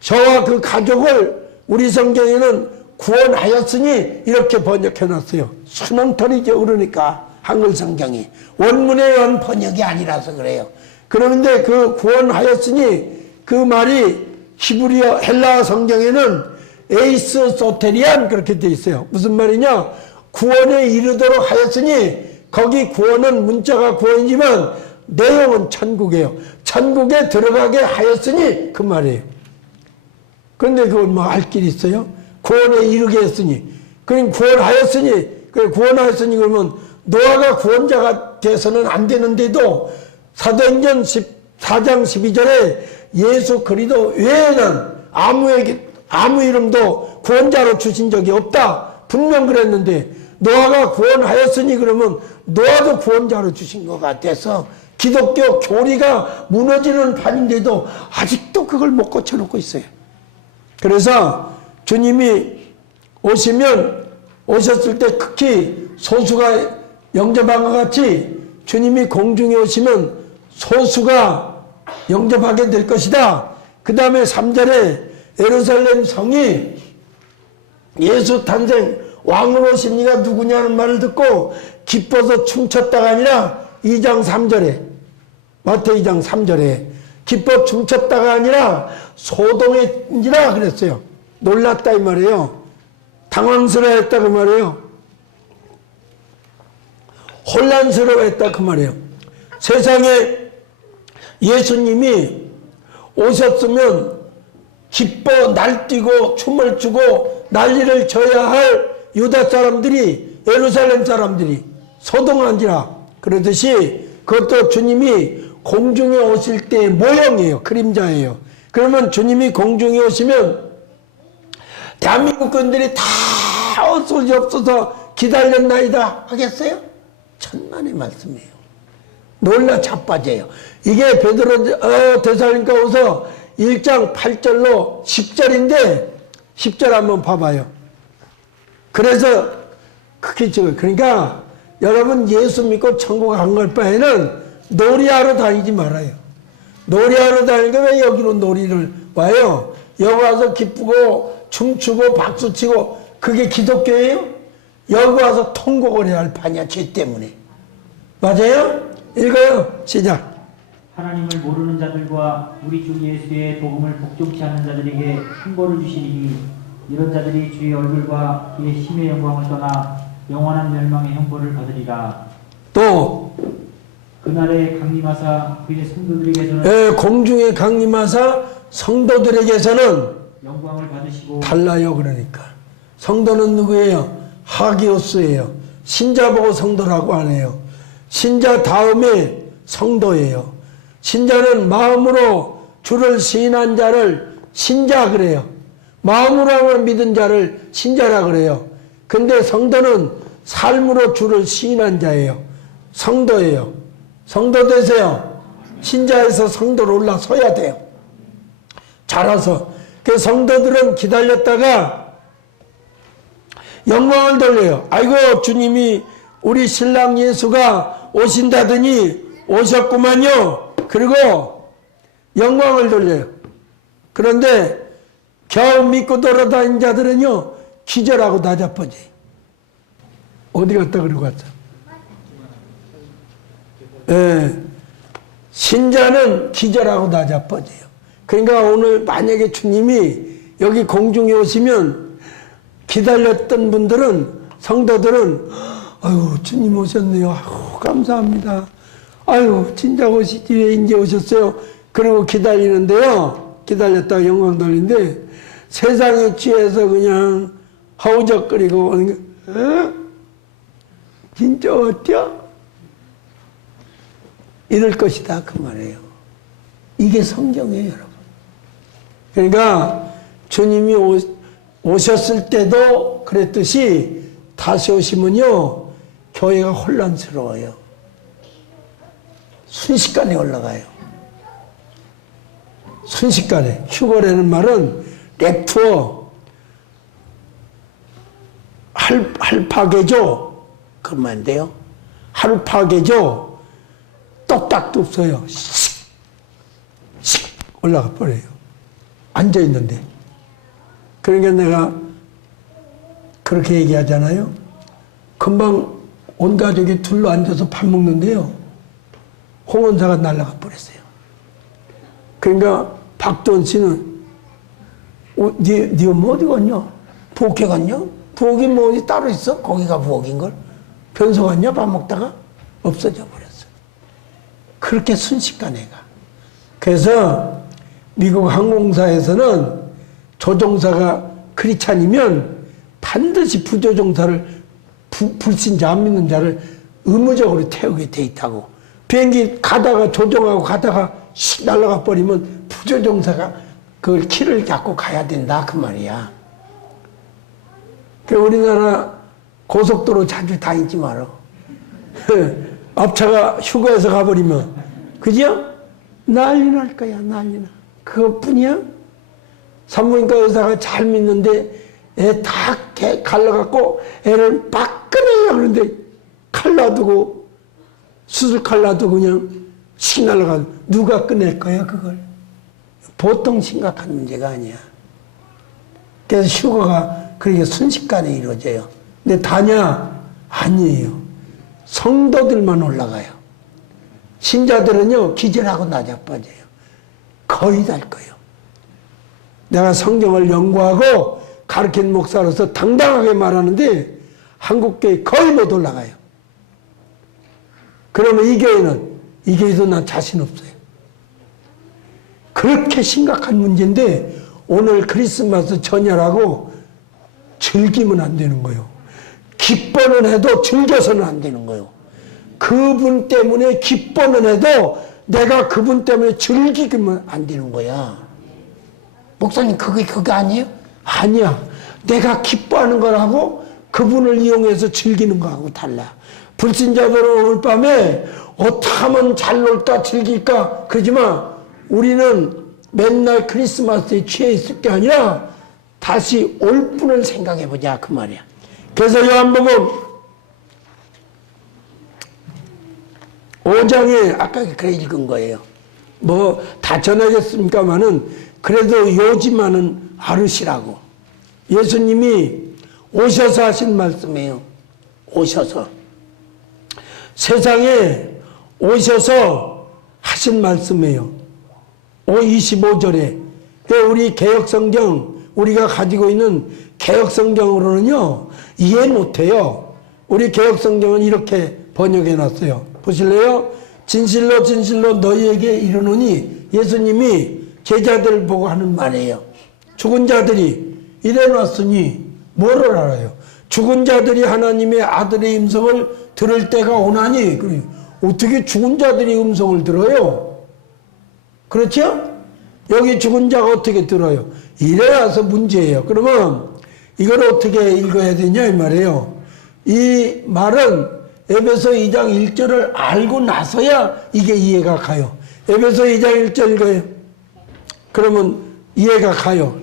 저와 그 가족을 우리 성경에는 구원하였으니 이렇게 번역해놨어요. 순원털이죠. 그러니까 한글 성경이 원문에 의한 번역이 아니라서 그래요. 그런데 그 구원하였으니 그 말이 히브리어 헬라어 성경에는 에이스 소테리안 그렇게 돼 있어요. 무슨 말이냐? 구원에 이르도록 하였으니 거기 구원은 문자가 구원이지만 내용은 천국이에요. 천국에 들어가게 하였으니 그 말이에요. 그런데 그걸 뭐 알 길이 있어요? 구원에 이르게 했으니. 그럼 구원하였으니, 그래 구원하였으니 그러면 노아가 구원자가 돼서는 안 되는데도 사도행전 14장 12절에 예수 그리스도 외에는 아무 이름도 구원자로 주신 적이 없다. 분명 그랬는데 노아가 구원하였으니 그러면 노아도 구원자로 주신 것 같아서 기독교 교리가 무너지는 판인데도 아직도 그걸 못 고쳐놓고 있어요. 그래서 주님이 오셨을 때 극히 소수가 영접한 것 같이 주님이 공중에 오시면 소수가 영접하게 될 것이다. 그 다음에 3절에 예루살렘 성이 예수 탄생 왕으로 오신 이가 누구냐는 말을 듣고 기뻐서 춤췄다가 아니라 2장 3절에 마태복음 2장 3절에 기뻐 춤췄다가 아니라 소동했니라 그랬어요. 놀랐다 이 말이에요. 당황스러워했다 그 말이에요. 혼란스러워했다 그 말이에요. 세상에 예수님이 오셨으면 기뻐 날뛰고 춤을 추고 난리를 쳐야 할 유다 사람들이, 예루살렘 사람들이 소동한지라 그러듯이 그것도 주님이 공중에 오실 때의 모형이에요. 그림자예요. 그러면 주님이 공중에 오시면 대한민국 군들이 다 어소리 없어서 기다렸나이다 하겠어요? 천만의 말씀이에요. 놀라 자빠져요. 이게 베드로 데살로니가후서 1장 8절로 10절인데 10절 한번 봐봐요. 그래서 그게 지금 그러니까 여러분 예수 믿고 천국 간 걸 바에는 놀이하러 다니지 말아요. 놀이하러 다니니까 왜 여기로 놀이를 와요? 여기 와서 기쁘고 춤추고 박수치고 그게 기독교예요? 여기 와서 통곡을 해야 할 판이야. 죄 때문에. 맞아요? 읽어요. 시작. 하나님을 모르는 자들과 우리 주 예수의 복음을 복종치 않는 자들에게 흉보를 주시니 이런 자들이 주의 얼굴과 그의 힘의 영광을 떠나 영원한 멸망의 형벌을 받으리라. 또 그날에 강림하사 그의 성도들에게서는 공중에 강림하사 성도들에게서는 영광을 받으시고 달라요. 그러니까 성도는 누구예요? 하기오스예요. 신자 보고 성도라고 안 해요. 신자 다음에 성도예요. 신자는 마음으로 주를 시인한 자를 신자 그래요. 마음으로 믿은 자를 신자라 그래요. 근데 성도는 삶으로 주를 시인한 자예요. 성도예요. 성도 되세요. 신자에서 성도로 올라서야 돼요. 자라서. 그 성도들은 기다렸다가 영광을 돌려요. 아이고 주님이 우리 신랑 예수가 오신다더니 오셨구만요. 그리고 영광을 돌려요. 그런데 겨우 믿고 돌아다닌 자들은요 기절하고 나자빠져요. 어디 갔다 그러고 갔어? 신자는 기절하고 나자빠져요. 그러니까 오늘 만약에 주님이 여기 공중에 오시면 기다렸던 분들은, 성도들은 아유 주님 오셨네요. 아유 감사합니다. 아유 진작 오시지 왜 이제 오셨어요? 그리고 기다리는데요. 기다렸다가 영광 돌리는데 세상에 취해서 그냥 허우적거리고 오는 게 진짜 어때요? 이럴 것이다 그 말이에요. 이게 성경이에요 여러분. 그러니까 주님이 오셨을 때도 그랬듯이 다시 오시면요 교회가 혼란스러워요. 순식간에 올라가요. 순식간에. 휴거라는 말은 렉투어 할파게죠. 그런 말인데요. 할파게죠. 똑딱도 없어요. 씩 올라가 버려요. 앉아있는데. 그러니까 내가 그렇게 얘기하잖아요. 금방 온 가족이 둘러 앉아서 밥 먹는데요. 홍원사가 날아가 버렸어요. 그러니까 박도원 씨는 네 엄마 어디 갔냐? 부엌에 갔냐? 부엌이 뭐 어디 따로 있어? 거기가 부엌인걸? 변소 갔냐? 밥 먹다가? 없어져 버렸어. 그렇게 순식간에 가. 그래서 미국 항공사에서는 조종사가 크리스찬이면 반드시 부조종사를 불신자 안 믿는 자를 의무적으로 태우게 돼 있다고. 비행기 가다가 조종하고 가다가 씩 날아가 버리면 부조종사가 그걸 키를 잡고 가야 된다 그 말이야. 그 우리나라 고속도로 자주 다니지 말어. 앞차가 휴가해서 가버리면 그죠? 난리 날 거야 난리 나. 그것뿐이야? 산부인과 의사가 잘 믿는데 애 다 갈라갖고 애를 막 꺼내려고 그러는데 칼 놔두고 수술 칼 놔두고 그냥 씩 날아가. 누가 꺼낼 거야 그걸? 보통 심각한 문제가 아니야. 그래서 휴가가 그렇게 순식간에 이루어져요. 근데 다냐? 아니에요. 성도들만 올라가요. 신자들은요, 기절하고 나자빠져요. 거의 다 할 거예요. 내가 성경을 연구하고 가르치는 목사로서 당당하게 말하는데 한국교회 거의 못 올라가요. 그러면 이 교회도 난 자신 없어요. 그렇게 심각한 문제인데 오늘 크리스마스 전야라고 즐기면 안 되는 거예요. 기뻐는 해도 즐겨서는 안 되는 거예요. 그분 때문에 기뻐는 해도 내가 그분 때문에 즐기면 안 되는 거야. 목사님 그게 아니에요? 아니야. 내가 기뻐하는 거라고 그분을 이용해서 즐기는 거하고 달라. 불신자들은 오늘 밤에 어떻게 하면 잘 놀까 즐길까 그러지만 우리는 맨날 크리스마스에 취해 있을 게 아니라 다시 올 분을 생각해 보자 그 말이야. 그래서 요한복음 5장에 아까 그래 읽은 거예요. 뭐 다 전하겠습니까마는 그래도 요지만은 알으시라고. 예수님이 오셔서 하신 말씀이에요. 오셔서. 세상에 오셔서 하신 말씀이에요. 25절에. 우리 개혁성경, 우리가 가지고 있는 개혁성경으로는요, 이해 못해요. 우리 개혁성경은 이렇게 번역해 놨어요. 보실래요? 진실로 진실로 너희에게 이르노니 예수님이 제자들 보고 하는 말이에요. 죽은 자들이 이래놨으니 뭐를 알아요? 죽은 자들이 하나님의 아들의 음성을 들을 때가 오나니 어떻게 죽은 자들이 음성을 들어요? 그렇죠? 여기 죽은 자가 어떻게 들어요? 이래와서 문제예요. 그러면 이걸 어떻게 읽어야 되냐 이 말이에요. 이 말은 에베소 2장 1절을 알고 나서야 이게 이해가 가요. 에베소 2장 1절 읽어요. 그러면 이해가 가요.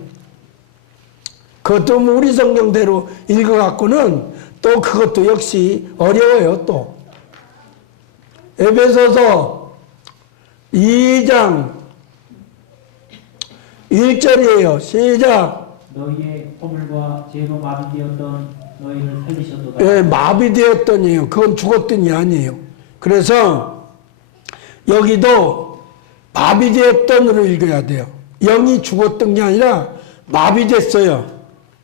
그것도 우리 성경대로 읽어갖고는 또 그것도 역시 어려워요. 또 에베소서 2장 1절이에요. 시작. 너희의 허물과 죄로 마비되었던 너희를 살리셨도다. 예, 마비되었더니요. 그건 죽었더니 아니에요. 그래서 여기도 마비되었던으로 읽어야 돼요. 영이 죽었던 게 아니라 마비됐어요.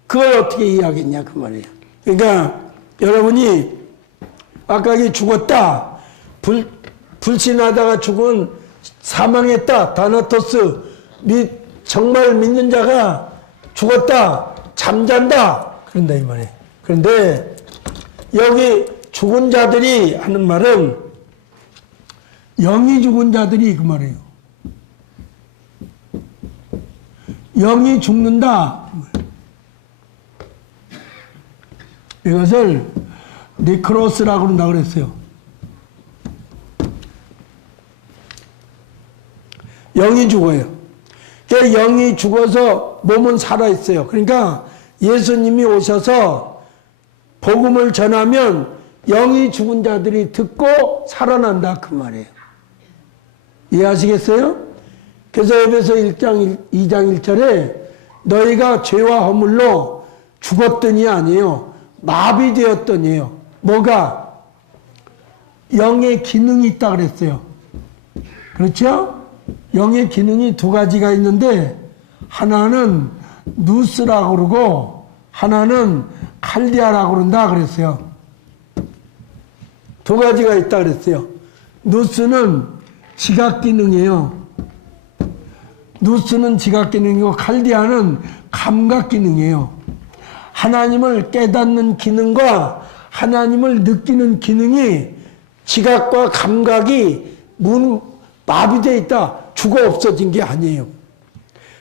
그걸 어떻게 이해하겠냐 그 말이에요. 그러니까 여러분이 아까 이 죽었다, 불신하다가 죽은 사망했다, 다나토스 정말 믿는 자가 죽었다, 잠잔다 그런다 이 말이에요. 그런데 여기 죽은 자들이 하는 말은 영이 죽은 자들이 그 말이에요. 영이 죽는다. 이것을 니크로스라고 그런다 그랬어요. 영이 죽어요. 영이 죽어서 몸은 살아있어요. 그러니까 예수님이 오셔서 복음을 전하면 영이 죽은 자들이 듣고 살아난다 그 말이에요. 이해하시겠어요? 그래서 에베소 2장 1절에 너희가 죄와 허물로 죽었더니 아니에요. 마비되었더니요. 뭐가? 영의 기능이 있다 그랬어요. 그렇죠? 영의 기능이 두 가지가 있는데 하나는 누스라고 그러고 하나는 칼디아라고 그런다 그랬어요. 두 가지가 있다 그랬어요. 누스는 지각 기능이에요. 누스는 지각 기능이고 칼디아는 감각 기능이에요. 하나님을 깨닫는 기능과 하나님을 느끼는 기능이 지각과 감각이 마비되어 있다. 죽어 없어진 게 아니에요.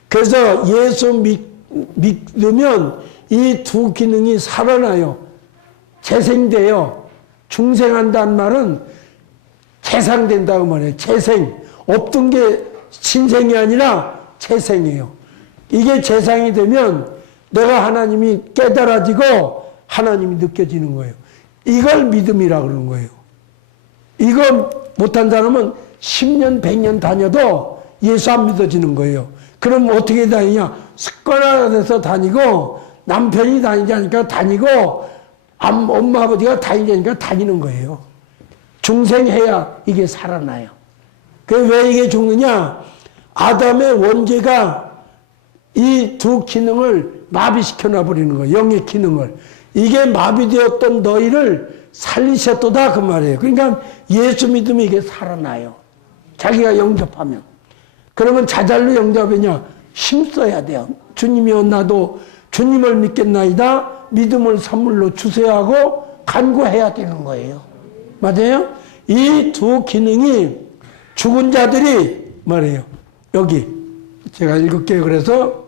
그래서 예수 믿으면 이 두 기능이 살아나요. 재생돼요. 중생한다는 말은 재상된다고 말해요. 재생. 없던 게 신생이 아니라 재생이에요. 이게 재상이 되면 내가 하나님이 깨달아지고 하나님이 느껴지는 거예요. 이걸 믿음이라고 그러는 거예요. 이거 못한 사람은 10년, 100년 다녀도 예수 안 믿어지는 거예요. 그럼 어떻게 다니냐? 습관화돼서 다니고 남편이 다니자니까 다니고 엄마 아버지가 다니자니까 다니는 거예요. 중생해야 이게 살아나요. 왜 이게 죽느냐? 아담의 원죄가 이 두 기능을 마비시켜 놔버리는 거예요. 영의 기능을. 이게 마비되었던 너희를 살리셨도다 그 말이에요. 그러니까 예수 믿으면 이게 살아나요. 자기가 영접하면. 그러면 자잘로 영접하냐? 힘써야 돼요. 주님이여 나도 주님을 믿겠나이다. 믿음을 선물로 주세요 하고 간구해야 되는 거예요. 맞아요? 이 두 기능이 죽은 자들이 말이에요. 여기 제가 읽을게요. 그래서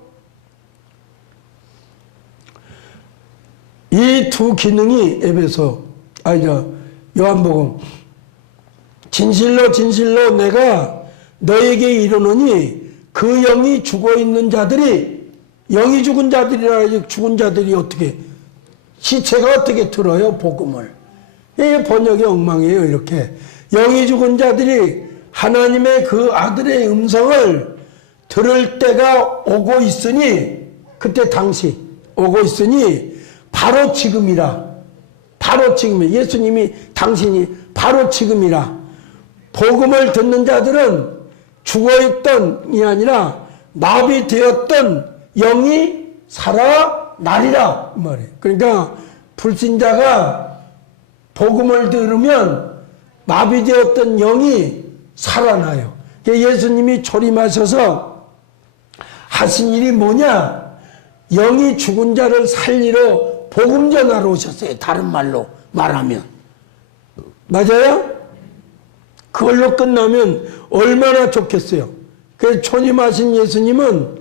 이 두 기능이 요한복음 진실로 진실로 내가 너에게 이르노니 그 영이 죽어 있는 자들이 영이 죽은 자들이라 죽은 자들이 어떻게 시체가 어떻게 들어요 복음을. 이게 번역의 엉망이에요. 이렇게 영이 죽은 자들이 하나님의 그 아들의 음성을 들을 때가 오고 있으니 그때 당시 오고 있으니 바로 지금이라. 바로 지금이라. 예수님이 당신이 바로 지금이라. 복음을 듣는 자들은 죽어있던이 아니라 마비되었던 영이 살아나리라 말이에요. 그러니까 불신자가 복음을 들으면 마비되었던 영이 살아나요. 예수님이 초림하셔서 하신 일이 뭐냐? 영이 죽은 자를 살리러 복음 전하러 오셨어요. 다른 말로 말하면. 맞아요? 그걸로 끝나면 얼마나 좋겠어요. 그래서 초림하신 예수님은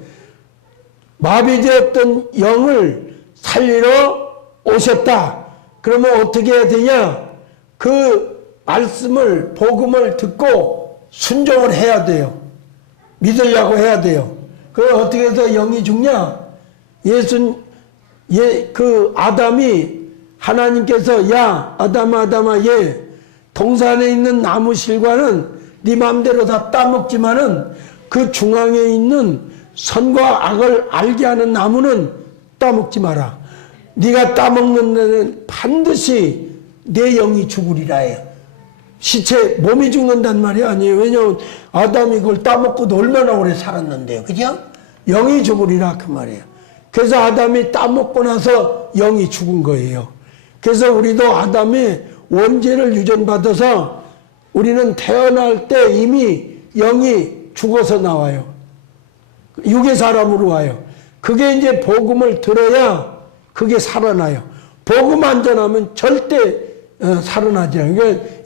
마비되었던 영을 살리러 오셨다. 그러면 어떻게 해야 되냐? 그 말씀을 복음을 듣고 순종을 해야 돼요. 믿으려고 해야 돼요. 그럼 어떻게 해서 영이 죽냐? 그 아담이 하나님께서 야 아담아 얘 동산에 있는 나무 실과는 네 마음대로 다 따먹지만은 그 중앙에 있는 선과 악을 알게 하는 나무는 따먹지 마라. 네가 따먹는 데는 반드시 내 영이 죽으리라 해요. 시체 몸이 죽는단 말이 아니에요. 왜냐하면 아담이 그걸 따먹고도 얼마나 오래 살았는데요. 그죠? 영이 죽으리라 그 말이에요. 그래서 아담이 따먹고 나서 영이 죽은 거예요. 그래서 우리도 아담의 원죄를 유전받아서 우리는 태어날 때 이미 영이 죽어서 나와요. 육의 사람으로 와요. 그게 이제 복음을 들어야 그게 살아나요. 복음 안 전하면 절대 살아나지 않아요.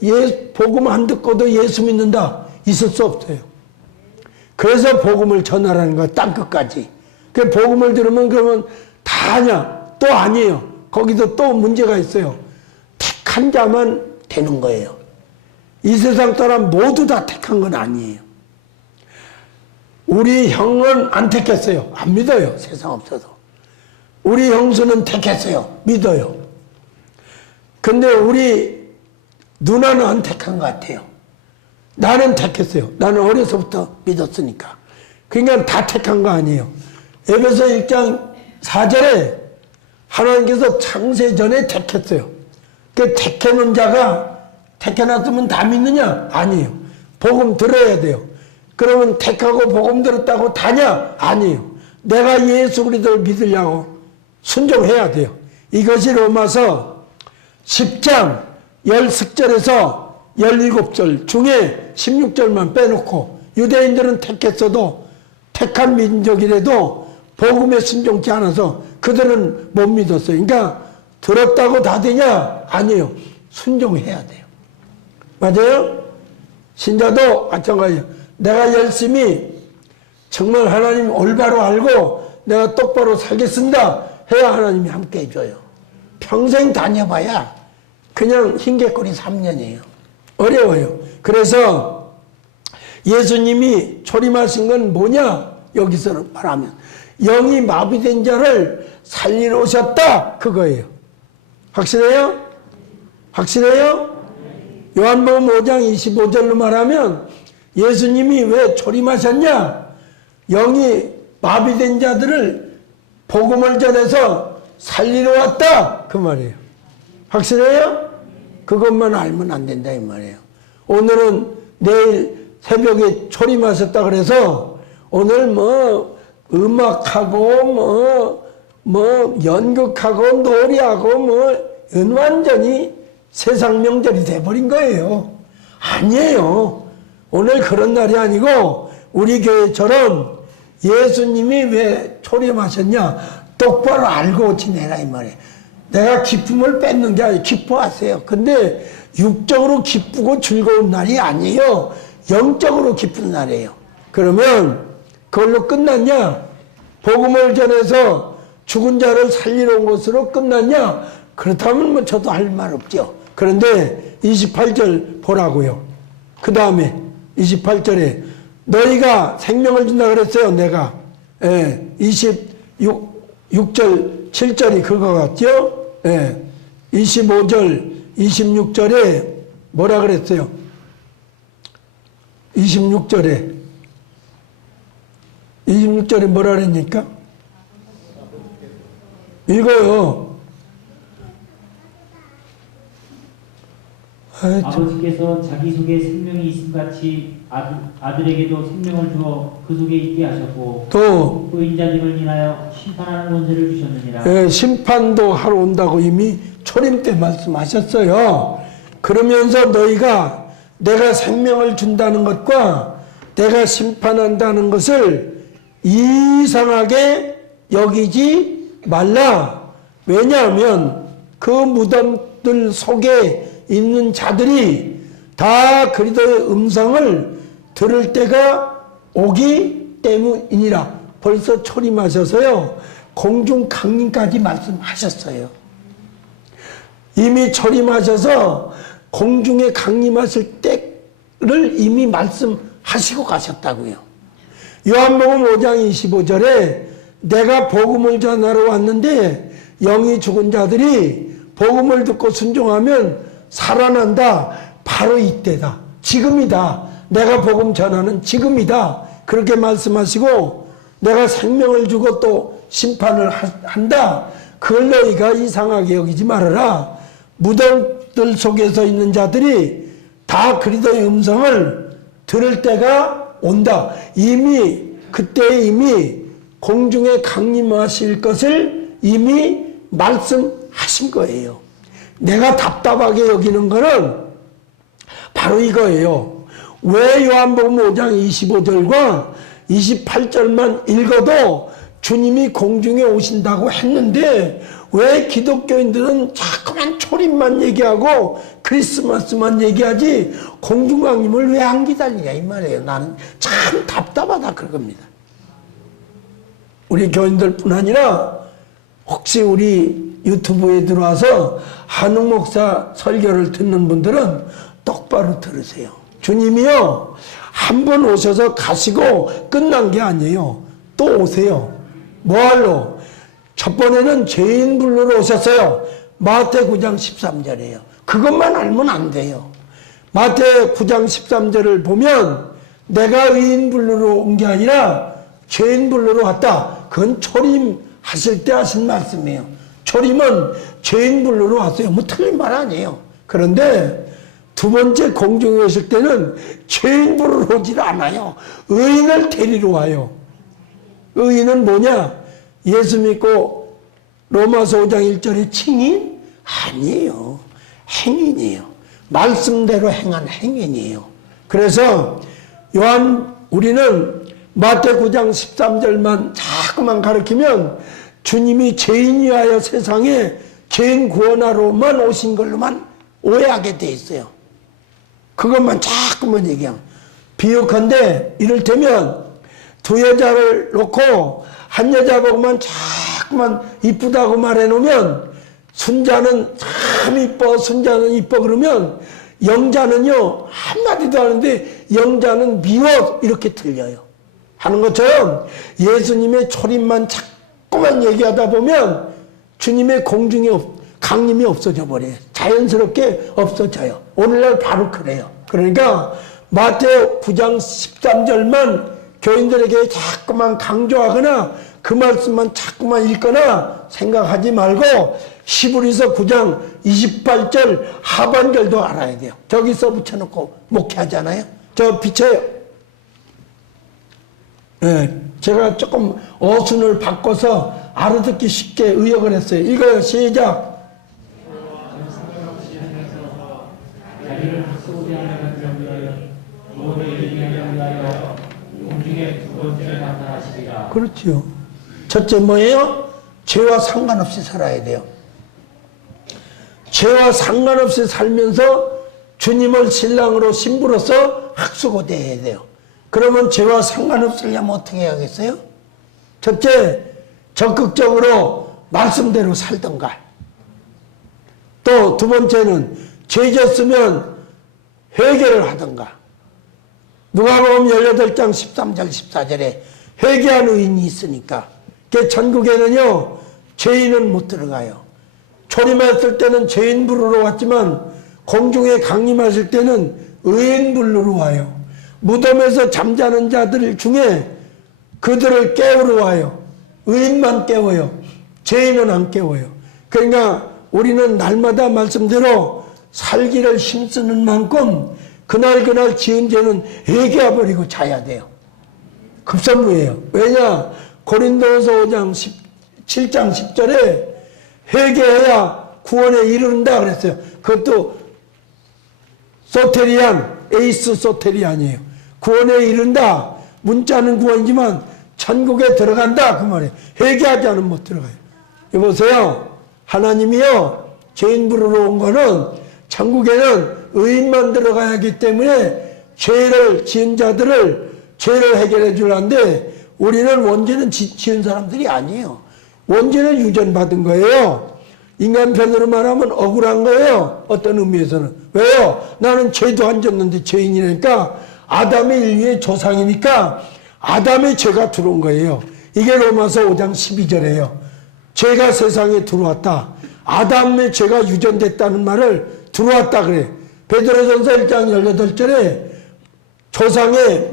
그러니까 복음 안 듣고도 예수 믿는다 있을 수 없어요. 그래서 복음을 전하라는 거예요. 땅끝까지. 그 복음을 들으면 그러면 다 아냐? 또 아니에요. 거기도 또 문제가 있어요. 택한 자만 되는 거예요. 이 세상 사람 모두 다 택한 건 아니에요. 우리 형은 안 택했어요. 안 믿어요. 세상 없어도. 우리 형수는 택했어요. 믿어요. 근데 우리 누나는 안 택한 것 같아요. 나는 택했어요. 나는 어려서부터 믿었으니까. 그러니까 다 택한 거 아니에요. 에베소 1장 4절에 하나님께서 창세전에 택했어요. 그 택해놓은 자가 택해놨으면 다 믿느냐? 아니에요. 복음 들어야 돼요. 그러면 택하고 복음 들었다고 다냐? 아니에요. 내가 예수 그리스도를 믿으려고 순종해야 돼요. 이것이 로마서 10장 10절에서 17절 중에 16절만 빼놓고 유대인들은 택했어도 택한 민족이라도 복음에 순종치 않아서 그들은 못 믿었어요. 그러니까 들었다고 다 되냐? 아니에요. 순종해야 돼요. 맞아요? 신자도 마찬가지예요. 내가 열심히 정말 하나님 올바로 알고 내가 똑바로 살겠습니다 해야 하나님이 함께 해줘요. 평생 다녀봐야 그냥 흰개꼬리 3년이에요. 어려워요. 그래서 예수님이 초림하신 건 뭐냐? 여기서는 말하면 영이 마비된 자를 살리러 오셨다 그거예요. 확실해요? 확실해요? 요한복음 5장 25절로 말하면 예수님이 왜 초림하셨냐? 영이 마비된 자들을 복음을 전해서 살리러 왔다 그 말이에요. 확실해요? 그것만 알면 안 된다 이 말이에요. 오늘은 내일 새벽에 초림하셨다 그래서 오늘 뭐 음악하고 뭐 연극하고 노래하고 뭐 완전히 세상 명절이 돼버린 거예요. 아니에요. 오늘 그런 날이 아니고 우리 교회처럼 예수님이 왜 초림하셨냐 똑바로 알고 지내라 이 말이에요. 내가 기쁨을 뺏는 게 아니에요. 기뻐하세요. 근데 육적으로 기쁘고 즐거운 날이 아니에요. 영적으로 기쁜 날이에요. 그러면 그걸로 끝났냐? 복음을 전해서 죽은 자를 살리러 온 것으로 끝났냐? 그렇다면 뭐 저도 할 말 없죠. 그런데 28절 보라고요. 그 다음에 28절에 너희가 생명을 준다 그랬어요. 내가 26절 7절이 그거 같죠? 25절 26절에 뭐라 그랬어요? 26절에 뭐라 그랬니까? 읽어요. 아버지께서 자기 속에 생명이 있음같이 아들에게도 생명을 주어 그 속에 있게 하셨고 또 또 인자님을 인하여 심판하는 권세를 주셨느니라. 심판도 하러 온다고 이미 초림 때 말씀하셨어요. 그러면서 너희가 내가 생명을 준다는 것과 내가 심판한다는 것을 이상하게 여기지 말라. 왜냐하면 그 무덤들 속에 있는 자들이 다 그리스도의 음성을 들을 때가 오기 때문이니라. 벌써 초림하셔서요 공중 강림까지 말씀하셨어요. 이미 초림하셔서 공중에 강림하실 때를 이미 말씀하시고 가셨다고요. 요한복음 5장 25절에 내가 복음을 전하러 왔는데 영이 죽은 자들이 복음을 듣고 순종하면 살아난다. 바로 이때다. 지금이다. 내가 복음 전하는 지금이다. 그렇게 말씀하시고 내가 생명을 주고 또 심판을 한다. 그걸 너희가 이상하게 여기지 말아라. 무덤들 속에서 있는 자들이 다 그리스도의 음성을 들을 때가 온다. 그때 이미 공중에 강림하실 것을 이미 말씀하신 거예요. 내가 답답하게 여기는 거는 바로 이거예요. 왜 요한복음 5장 25절과 28절만 읽어도 주님이 공중에 오신다고 했는데 왜 기독교인들은 자꾸만 초림만 얘기하고 크리스마스만 얘기하지 공중 강림을 왜 안 기다리냐 이 말이에요. 나는 참 답답하다 그겁니다. 우리 교인들뿐 아니라 혹시 우리 유튜브에 들어와서 한웅 목사 설교를 듣는 분들은 똑바로 들으세요. 주님이요 한 번 오셔서 가시고 끝난 게 아니에요. 또 오세요. 뭐하러? 첫 번에는 죄인 부르러 오셨어요. 마태 9장 13절이에요. 그것만 알면 안 돼요. 마태 9장 13절을 보면 내가 의인 부르러 온 게 아니라 죄인 부르러 왔다. 그건 초림하실 때 하신 말씀이에요. 초림은 죄인 부르러 왔어요. 뭐 틀린 말 아니에요. 그런데 두 번째 공중에 오실 때는 죄인 부르러 오질 않아요. 의인을 데리러 와요. 의인은 뭐냐? 예수 믿고 로마서 5장 1절에 칭인? 아니에요. 행인이에요. 말씀대로 행한 행인이에요. 그래서 우리는 마태 9장 13절만 자꾸만 가르치면 주님이 죄인 위하여 세상에 죄인 구원하러만 오신 걸로만 오해하게 돼 있어요. 그것만 자꾸만 얘기하면. 비유컨대 이를테면 두 여자를 놓고 한 여자 보고만 자꾸만 이쁘다고 말해놓으면 순자는 참 이뻐, 순자는 이뻐 그러면 영자는요 한마디도 하는데 영자는 미워 이렇게 들려요. 하는 것처럼 예수님의 초림만 자꾸만 얘기하다 보면 주님의 공중에 강림이 없어져 버려요. 자연스럽게 없어져요. 오늘날 바로 그래요. 그러니까 마태 9장 13절만 교인들에게 자꾸만 강조하거나 그 말씀만 자꾸만 읽거나 생각하지 말고 히브리서 9장 28절 하반절도 알아야 돼요. 저기 써 붙여놓고 목회하잖아요. 저 비쳐요. 예, 제가 조금 어순을 바꿔서 알아듣기 쉽게 의역을 했어요. 읽어요. 시작. 자기를 소비하는 자를 위하여 구원을 이루기 위하여 공중에 두 번째 나타나시리라. 그렇지요. 첫째 뭐예요? 죄와 상관없이 살아야 돼요. 죄와 상관없이 살면서 주님을 신랑으로 신부로서 학수고대해야 돼요. 그러면 죄와 상관없으려면 어떻게 해야겠어요? 첫째, 적극적으로 말씀대로 살던가. 또 두 번째는 죄 졌으면 회개를 하던가. 누가복음 18장 13절 14절에 회개한 의인이 있으니까. 그 천국에는요 죄인은 못 들어가요. 초림했을 때는 죄인 부르러 왔지만 공중에 강림하실 때는 의인 부르러 와요. 무덤에서 잠자는 자들 중에 그들을 깨우러 와요. 의인만 깨워요. 죄인은 안 깨워요. 그러니까 우리는 날마다 말씀대로 살기를 힘쓰는 만큼 그날 지은 죄는 회개해버리고 자야 돼요. 급선무예요. 왜냐? 고린도후서 5장 7장 10절에 회개해야 구원에 이른다 그랬어요. 그것도 소테리안, 에이스 소테리안이에요. 구원에 이른다. 문자는 구원이지만 천국에 들어간다 그 말이에요. 회개하지 않으면 못 들어가요. 여보세요. 하나님이요 죄인 부르러 온 거는 천국에는 의인만 들어가야 하기 때문에 죄를 지은 자들을 죄를 해결해 주려는데 우리는 원죄는 지은 사람들이 아니에요. 원죄는 유전받은 거예요. 인간편으로 말하면 억울한 거예요. 어떤 의미에서는. 왜요? 나는 죄도 안 졌는데 죄인이니까 아담의 인류의 조상이니까 아담의 죄가 들어온 거예요. 이게 로마서 5장 12절이에요. 죄가 세상에 들어왔다. 아담의 죄가 유전됐다는 말을 들어왔다 그래. 베드로전서 1장 18절에 조상의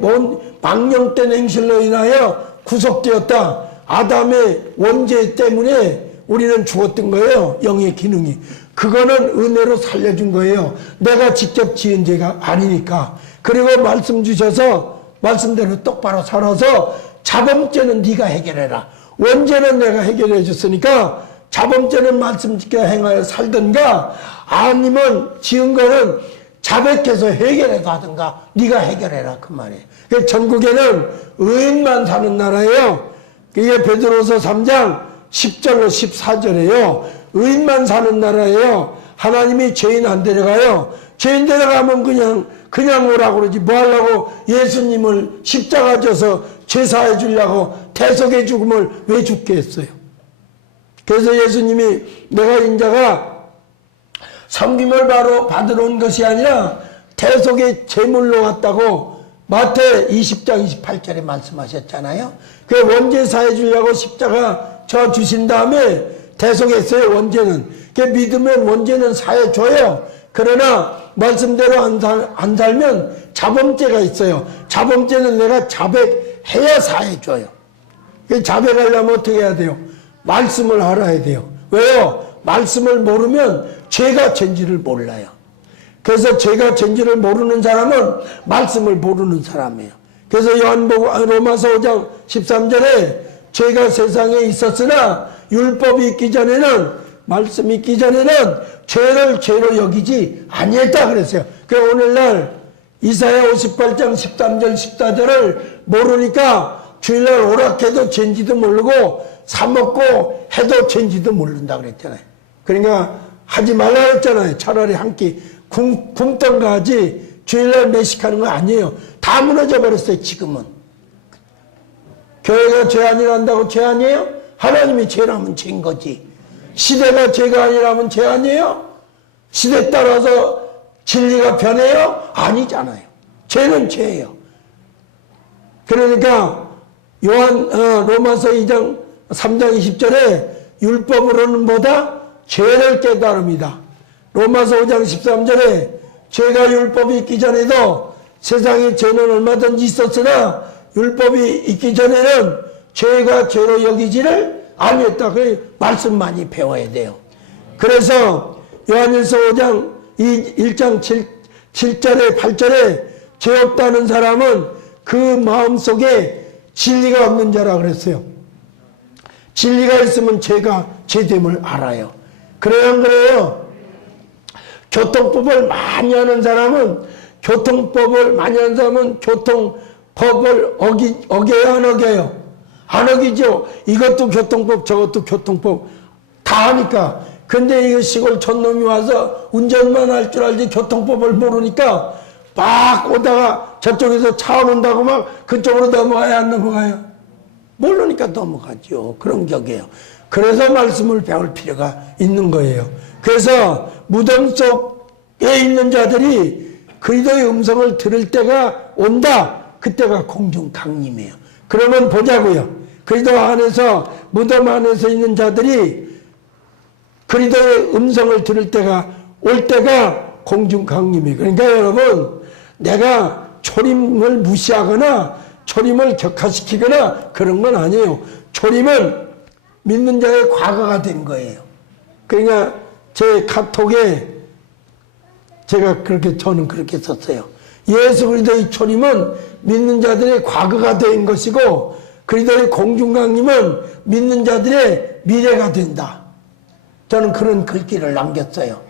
망령된 행실로 인하여 구속되었다. 아담의 원죄 때문에 우리는 죽었던 거예요. 영의 기능이. 그거는 은혜로 살려준 거예요. 내가 직접 지은 죄가 아니니까. 그리고 말씀 주셔서 말씀대로 똑바로 살아서 자범죄는 네가 해결해라. 원죄는 내가 해결해 줬으니까 자범죄는 말씀 지켜 행하여 살든가 아니면 지은 거는 자백해서 해결해서 하든가 네가 해결해라 그 말이에요. 전국에는 의인만 사는 나라예요. 이게 베드로서 3장 10절로 14절이에요. 의인만 사는 나라예요. 하나님이 죄인 안 데려가요. 죄인 데려가면 그냥 오라고 그러지 뭐 하려고 예수님을 십자가 져서 제사해 주려고 대속의 죽음을 왜 죽게 했어요. 그래서 예수님이 내가 인자가 섬김을 받으러 온 것이 아니라 대속의 제물로 왔다고 마태 20장 28절에 말씀하셨잖아요. 그 원죄 사해 주려고 십자가 져 주신 다음에 대속했어요. 원죄는. 그 믿으면 원죄는 사해 줘요. 그러나 말씀대로 안 살면 자범죄가 있어요. 자범죄는 내가 자백해야 사해 줘요. 자백하려면 어떻게 해야 돼요? 말씀을 알아야 돼요. 왜요? 말씀을 모르면 죄가 죄인지를 몰라요. 그래서 죄가 죄인지를 모르는 사람은 말씀을 모르는 사람이에요. 그래서 로마서 5장 13절에 죄가 세상에 있었으나 율법이 있기 전에는 말씀이 있기 전에는 죄를 죄로 여기지 아니했다 그랬어요. 그 오늘날 이사야 58장 13절 14절을 모르니까 주일날 오락해도 죄인지도 모르고 사먹고 해도 죄인지도 모른다 그랬잖아요. 그러니까 하지 말라 그랬잖아요. 차라리 한 끼 굶던가 하지 주일날 매식하는 거 아니에요. 다 무너져 버렸어요. 지금은. 교회가 죄 아니란다고 죄 아니에요? 하나님이 죄라면 죄인 거지. 시대가 죄가 아니라면 죄 아니에요? 시대 따라서 진리가 변해요? 아니잖아요. 죄는 죄예요. 그러니까 로마서 2장 3장 20절에 율법으로는 뭐다? 죄를 깨달음이다. 로마서 5장 13절에 죄가 율법이 있기 전에도 세상에 죄는 얼마든지 있었으나 율법이 있기 전에는 죄가 죄로 여기지를 아니했다. 그래 말씀 많이 배워야 돼요. 그래서 요한일서 5장 1장 7절에 8절에 죄 없다는 사람은 그 마음속에 진리가 없는 자라 그랬어요. 진리가 있으면 제가 제됨을 알아요. 그래요, 안 그래요? 교통법을 많이 하는 사람은 교통법을 어겨요, 안 어겨요? 안 어기죠. 이것도 교통법, 저것도 교통법 다 하니까. 근데 이거 시골 촌놈이 와서 운전만 할 줄 알지 교통법을 모르니까 막 오다가 저쪽에서 차 온다고 막 그쪽으로 넘어가야 안 넘어가요? 모르니까 넘어가죠. 그런 격이에요. 그래서 말씀을 배울 필요가 있는 거예요. 그래서 무덤 속에 있는 자들이 그리스도의 음성을 들을 때가 온다. 그때가 공중 강림이에요. 그러면 보자고요. 그리스도 안에서, 무덤 안에서 있는 자들이 그리스도의 음성을 들을 때가 올 때가 공중 강림이에요. 그러니까 여러분, 내가 초림을 무시하거나 초림을 격화시키거나 그런 건 아니에요. 초림은 믿는 자의 과거가 된 거예요. 그러니까 제 카톡에 저는 그렇게 썼어요. 예수 그리스도의 초림은 믿는 자들의 과거가 된 것이고 그리스도의 공중강림은 믿는 자들의 미래가 된다. 저는 그런 글귀를 남겼어요.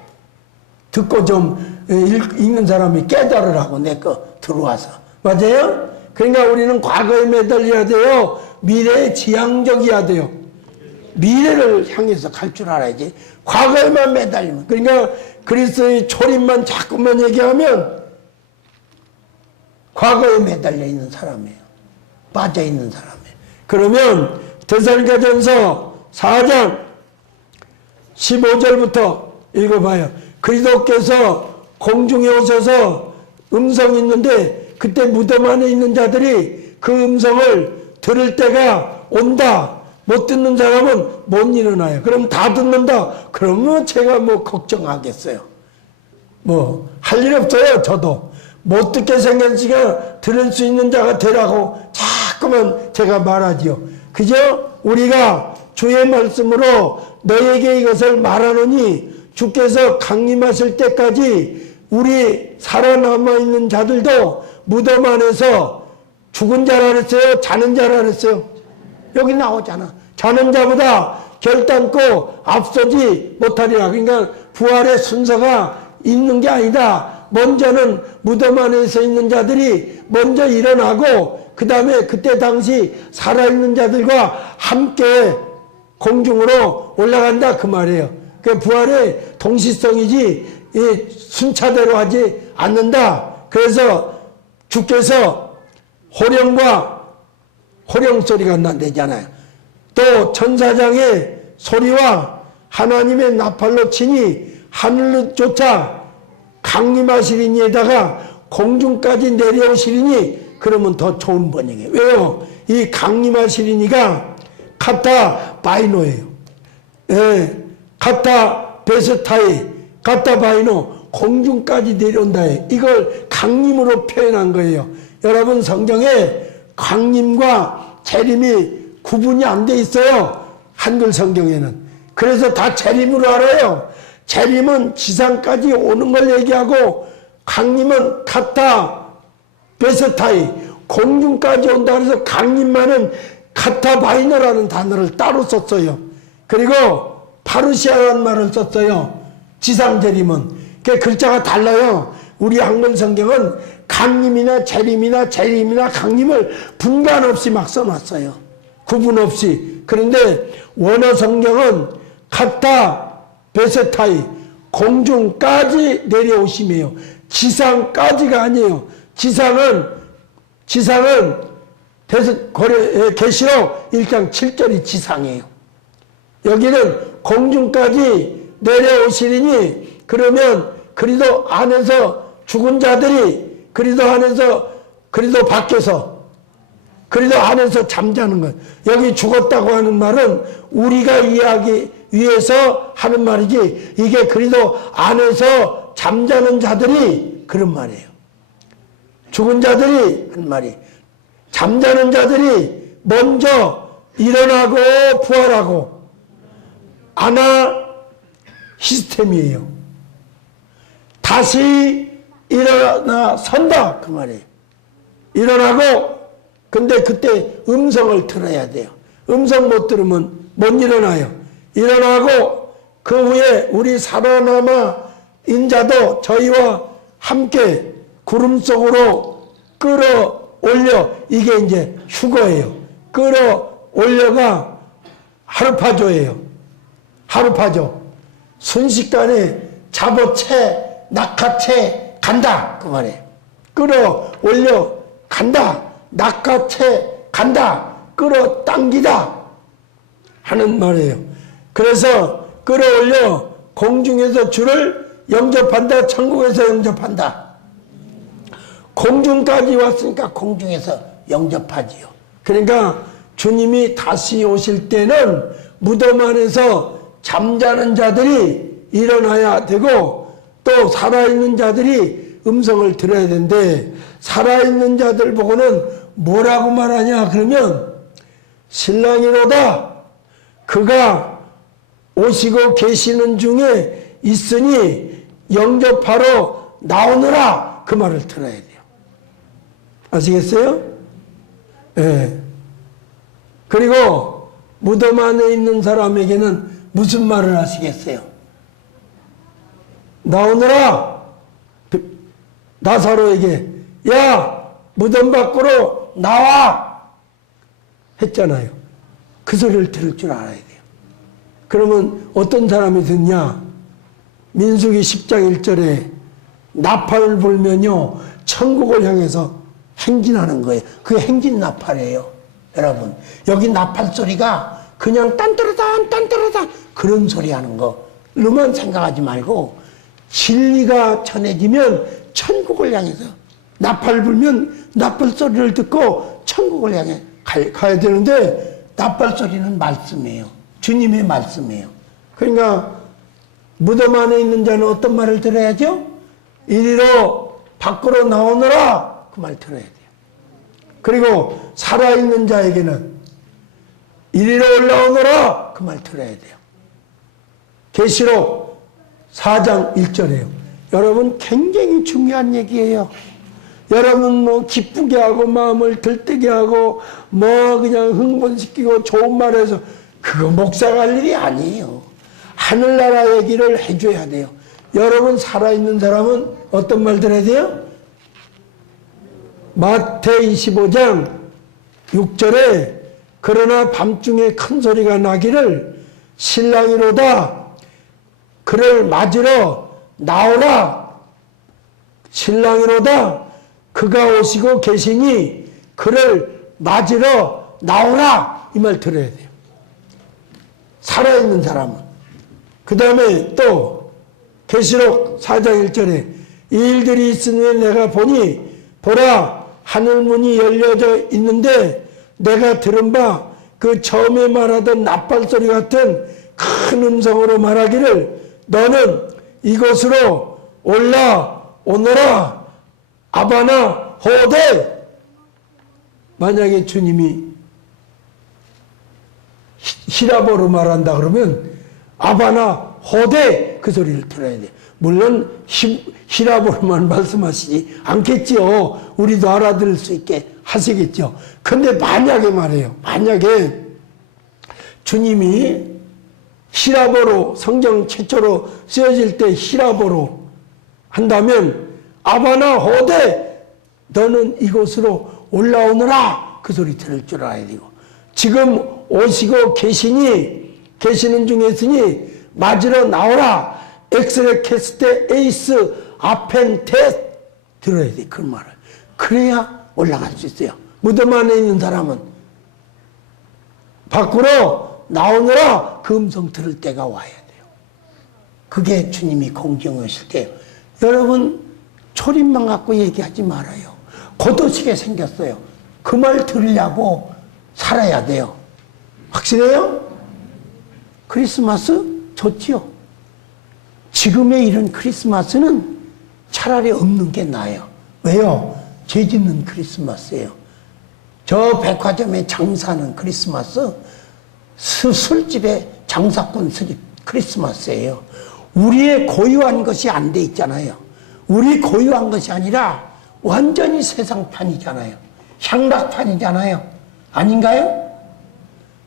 듣고 좀 읽는 사람이 깨달으라고 내 거 들어와서. 맞아요? 그러니까 우리는 과거에 매달려야 돼요. 미래에 지향적이어야 돼요. 미래를 향해서 갈 줄 알아야지. 과거에만 매달리면. 그러니까 그리스도의 초림만 자꾸만 얘기하면 과거에 매달려 있는 사람이에요. 빠져 있는 사람이에요. 그러면 데살로니가전서 4장 15절부터 읽어봐요. 그리스도께서 공중에 오셔서 음성이 있는데 그때 무덤 안에 있는 자들이 그 음성을 들을 때가 온다. 못 듣는 사람은 못 일어나요. 그럼 다 듣는다. 그러면 제가 뭐 걱정하겠어요. 뭐 할 일 없어요. 저도 못 듣게 생겼으니까 들을 수 있는 자가 되라고 자꾸만 제가 말하지요. 그저 우리가 주의 말씀으로 너에게 이것을 말하노니 주께서 강림하실 때까지 우리 살아남아 있는 자들도 무덤 안에서 죽은 자라 그랬어요? 자는 자라 그랬어요? 여기 나오잖아. 자는 자보다 결단코 앞서지 못하리라. 그러니까 부활의 순서가 있는 게 아니다. 먼저는 무덤 안에서 있는 자들이 먼저 일어나고 그 다음에 그때 당시 살아있는 자들과 함께 공중으로 올라간다 그 말이에요. 그 부활의 동시성이지 순차대로 하지 않는다. 그래서 주께서 호령 소리가 난대잖아요. 또 천사장의 소리와 하나님의 나팔로 치니 하늘조차 강림하시리니에다가 공중까지 내려오시리니 그러면 더 좋은 번역이에요. 왜요? 이 강림하시리니가 카타 바이노예요. 예, 카타 베스타이, 카타 바이노, 공중까지 내려온다. 이걸 강림으로 표현한 거예요. 여러분 성경에 강림과 재림이 구분이 안 돼 있어요. 한글 성경에는. 그래서 다 재림으로 알아요. 재림은 지상까지 오는 걸 얘기하고 강림은 카타 베스타이, 공중까지 온다. 그래서 강림만은 카타 바이너라는 단어를 따로 썼어요. 그리고 파르시아라는 말을 썼어요. 지상 재림은. 그 글자가 달라요. 우리 한글 성경은 강림이나 재림이나 강림을 분간 없이 막 써놨어요. 구분 없이. 그런데 원어 성경은 카타 베세타이, 공중까지 내려오심이에요. 지상까지가 아니에요. 지상은 계시록 1장 7절이 지상이에요. 여기는 공중까지 내려오시리니 그러면 그리스도 안에서 죽은 자들이 그리스도 밖에서 그리스도 안에서 잠자는 것. 여기 죽었다고 하는 말은 우리가 이해하기 위해서 하는 말이지 이게 그리스도 안에서 잠자는 자들이 그런 말이에요. 죽은 자들이 한 말이 잠자는 자들이 먼저 일어나고 부활하고 아나 시스템이에요. 다시 일어나 선다 그 말이에요. 일어나고 근데 그때 음성을 들어야 돼요. 음성 못 들으면 못 일어나요. 일어나고 그 후에 우리 살아남아 인자도 저희와 함께 구름 속으로 끌어올려, 이게 이제 휴거예요. 끌어올려가 하루파조예요. 하루파조. 순식간에 잡어채, 낙하채 간다 그 말이에요. 끌어올려 간다, 낙하채 간다, 끌어당기다 하는 말이에요. 그래서 끌어올려 공중에서 주를 영접한다, 천국에서 영접한다. 공중까지 왔으니까 공중에서 영접하지요. 그러니까 주님이 다시 오실 때는 무덤 안에서 잠자는 자들이 일어나야 되고 또 살아있는 자들이 음성을 들어야 되는데, 살아있는 자들 보고는 뭐라고 말하냐 그러면 신랑이로다 그가 오시고 계시는 중에 있으니 영접하러 나오느라 그 말을 들어야 돼요. 아시겠어요? 예. 그리고 무덤 안에 있는 사람에게는 무슨 말을 하시겠어요? 나오느라 나사로에게 야 무덤 밖으로 나와 했잖아요. 그 소리를 들을 줄 알아야 돼요. 그러면 어떤 사람이 듣냐? 민수기 10장 1절에 나팔을 불면요 천국을 향해서 행진하는 거예요. 그게 행진 나팔이에요. 여러분 여기 나팔 소리가 그냥 딴따라단 딴따라단 그런 소리 하는 거로만 생각하지 말고 진리가 전해지면 천국을 향해서 나팔 불면 나팔 소리를 듣고 천국을 향해 가야 되는데 나팔 소리는 말씀이에요. 주님의 말씀이에요. 그러니까 무덤 안에 있는 자는 어떤 말을 들어야죠? 이리로 밖으로 나오너라 그 말 들어야 돼요. 그리고 살아있는 자에게는 이리로 올라오너라 그 말 들어야 돼요. 계시록 4장 1절이에요. 여러분 굉장히 중요한 얘기예요. 여러분 뭐 기쁘게 하고 마음을 들뜨게 하고 뭐 그냥 흥분시키고 좋은 말해서 그거 목사가 할 일이 아니에요. 하늘나라 얘기를 해줘야 돼요. 여러분 살아있는 사람은 어떤 말 들어야 돼요? 마태 25장 6절에 그러나 밤중에 큰 소리가 나기를 신랑이로다 그를 맞으러 나오라. 신랑이로다 그가 오시고 계시니 그를 맞으러 나오라. 이 말 들어야 돼요. 살아있는 사람은. 그 다음에 또 계시록 4장 1절에 이 일들이 있으니 내가 보니 보라 하늘문이 열려져 있는데 내가 들은 바 그 처음에 말하던 나팔소리 같은 큰 음성으로 말하기를 너는 이곳으로 올라오너라 아바나 호데. 만약에 주님이 히라보로 말한다 그러면 아바나 호데 그 소리를 들어야 돼. 물론 히라보로만 말씀하시지 않겠지요. 우리도 알아들을 수 있게 하시겠죠. 근데 만약에 말해요. 만약에 주님이 히라보로 성경 최초로 쓰여질 때 히라보로 한다면 아바나 호데 너는 이곳으로 올라오너라 그 소리 들을 줄 알아야 되고 지금 오시고 계시는 중에 있으니 맞으러 나오라 엑스레케스테 에이스 아펜테 들어야 돼. 그 말을. 그래야 올라갈 수 있어요. 무덤 안에 있는 사람은 밖으로 나오느라 그 음성 들을 때가 와야 돼요. 그게 주님이 공경에 오실 때예요. 여러분 초림만 갖고 얘기하지 말아요. 고도시게 생겼어요. 그 말 들으려고 살아야 돼요. 확실해요? 크리스마스 좋지요. 지금의 이런 크리스마스는 차라리 없는 게 나아요. 왜요? 죄 짓는 크리스마스예요. 저 백화점에 장사하는 크리스마스, 술집에 장사꾼 크리스마스예요. 우리의 고유한 것이 안 돼 있잖아요. 우리 고유한 것이 아니라 완전히 세상판이잖아요. 향락판이잖아요. 아닌가요?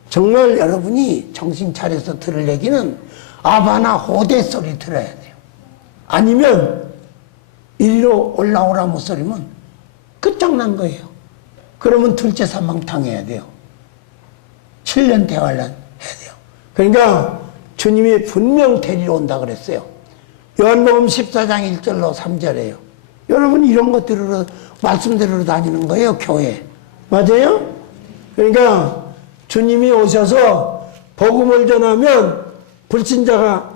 정말 여러분이 정신 차려서 들을 얘기는 아바나 호대 소리 들어야 돼요. 아니면 이리로 올라오라 목소리면 끝장난 거예요. 그러면 둘째 사망 당해야 돼요. 7년 대환란 해야 돼요. 그러니까 주님이 분명 데리러 온다 그랬어요. 요한복음 14장 1절로 3절에요. 여러분 이런 거 들으러 말씀 들으러 다니는 거예요, 교회. 맞아요? 그러니까 주님이 오셔서 복음을 전하면 불신자가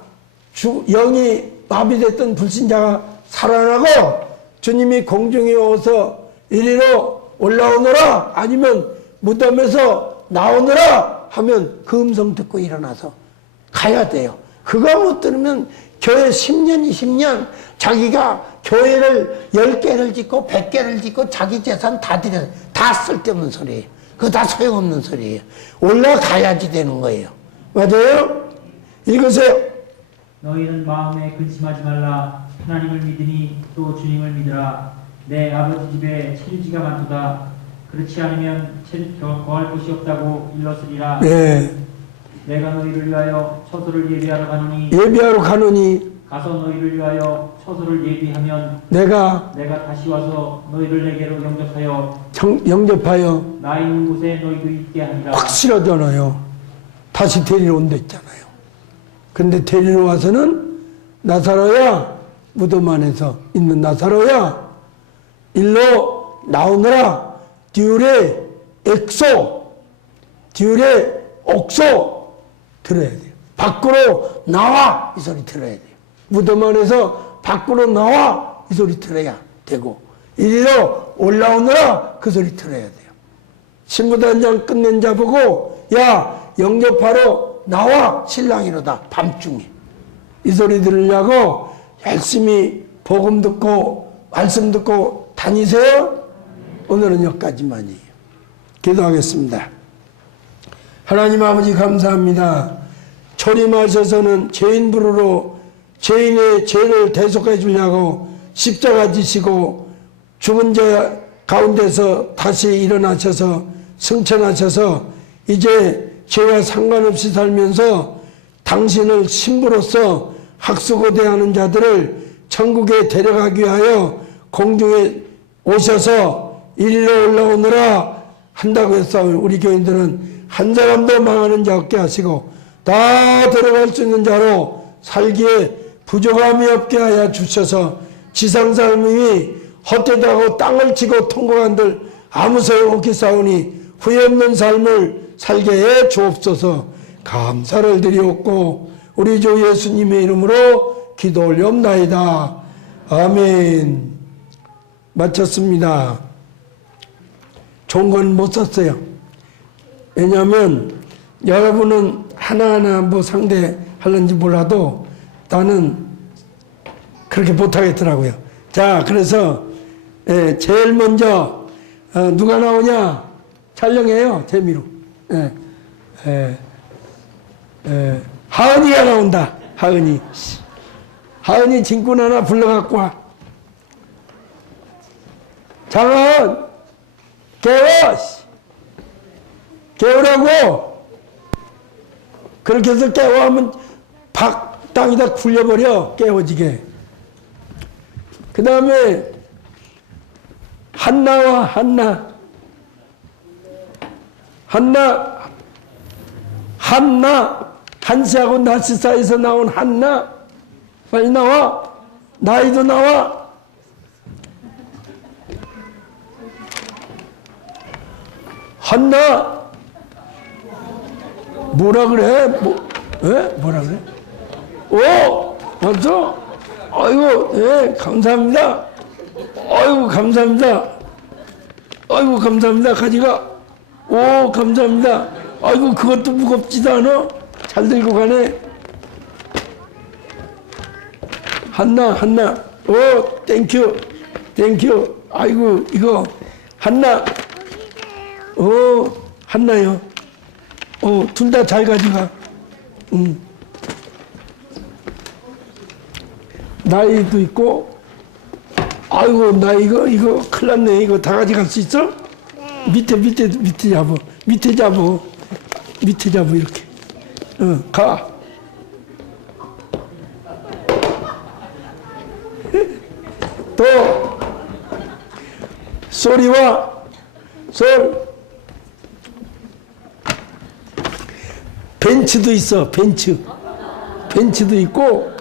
영이 마비됐던 불신자가 살아나고 주님이 공중에 오서 이리로 올라오너라 아니면 무덤에서 나오너라 하면 그 음성 듣고 일어나서 가야 돼요. 그거 못 들으면 교회 10년, 20년 자기가 교회를 10개를 짓고 100개를 짓고 자기 재산 다 들여 다 쓸데없는 소리예요. 그거 다 소용없는 소리예요. 올라가야지 되는 거예요. 맞아요? 읽으세요. 너희는 마음에 근심하지 말라. 하나님을 믿으니 또 주님을 믿으라. 내 아버지 집에 체류지가 많도다. 그렇지 않으면 거할 곳이 없다고 일렀으리라. 네. 내가 너희를 위하여 처소를 예비하러 가노니 예비하러 가노니 가서 너희를 위하여 처소를 예비하면 내가 다시 와서 너희를 내게로 영접하여 영접하여 나 있는 곳에 너희도 있게 하리라. 확실하잖아요. 다시 데리러 온다 했잖아요. 근데 데리러 와서는 나사로야 무덤 안에서 있는 나사로야 일로 나오느라 디울의 엑소 디울의 옥소 들어야 돼요. 밖으로 나와 이 소리 들어야 돼요. 무덤 안에서 밖으로 나와 이 소리 들어야 되고 이리로 올라오느라 그 소리 들어야 돼요. 신부단장 끝낸 자 보고 야 영접하러 나와 신랑이로다 밤중에 이 소리 들으려고 열심히 복음 듣고 말씀 듣고 다니세요. 오늘은 여기까지만이에요. 기도하겠습니다. 하나님 아버지 감사합니다. 초림하셔서는 죄인 부르러 죄인의 죄를 대속해 주려고 십자가 지시고 죽은 자 가운데서 다시 일어나셔서 승천하셔서 이제 죄와 상관없이 살면서 당신을 신부로서 학수고대하는 자들을 천국에 데려가기 위하여 공중에 오셔서 이리로 올라오느라 한다고 해서 우리 교인들은 한 사람도 망하는 자 없게 하시고 다 들어갈 수 있는 자로 살기에 부족함이 없게 하여 주셔서 지상 삶이 헛되다고 땅을 치고 통곡한들 아무 소용없게 싸우니 후회 없는 삶을 살게 해 주옵소서. 감사를 드리옵고 우리 주 예수님의 이름으로 기도 올리옵나이다. 아멘. 마쳤습니다. 좋은 건 못 썼어요. 왜냐하면 여러분은 하나하나 뭐 상대하는지 몰라도 나는 그렇게 못하겠더라고요. 자, 그래서 제일 먼저 누가 나오냐 촬영해요. 재미로. 하은이가 나온다. 하은이 진꾼 하나 불러갖고 와. 장은 깨워. 깨우라고. 그렇게 해서 깨워하면 땅에다 굴려버려. 깨워지게. 그 다음에 한나와 한나 한시하고 나시 사이에서 나온 한나 빨리 나와. 나이도 나와. 한나 뭐라 그래? 뭐라 그래? 오 맞죠? 아이고 예 감사합니다. 아이고 감사합니다. 아이고 감사합니다. 가지가 오 감사합니다. 아이고 그것도 무겁지도 않아. 잘 들고 가네. 한나 오 땡큐 아이고 이거 한나 오 한나요. 둘 다 잘 가져가. 나이도 있고 아이고 나 이거 큰일 났네. 이거 다 가져갈 수 있어? 네. 밑에 잡어. 밑에 잡어. 밑에 잡어, 이렇게. 가. 또, 소리와 솔. 벤츠도 있어, 벤츠. 벤츠도 있고,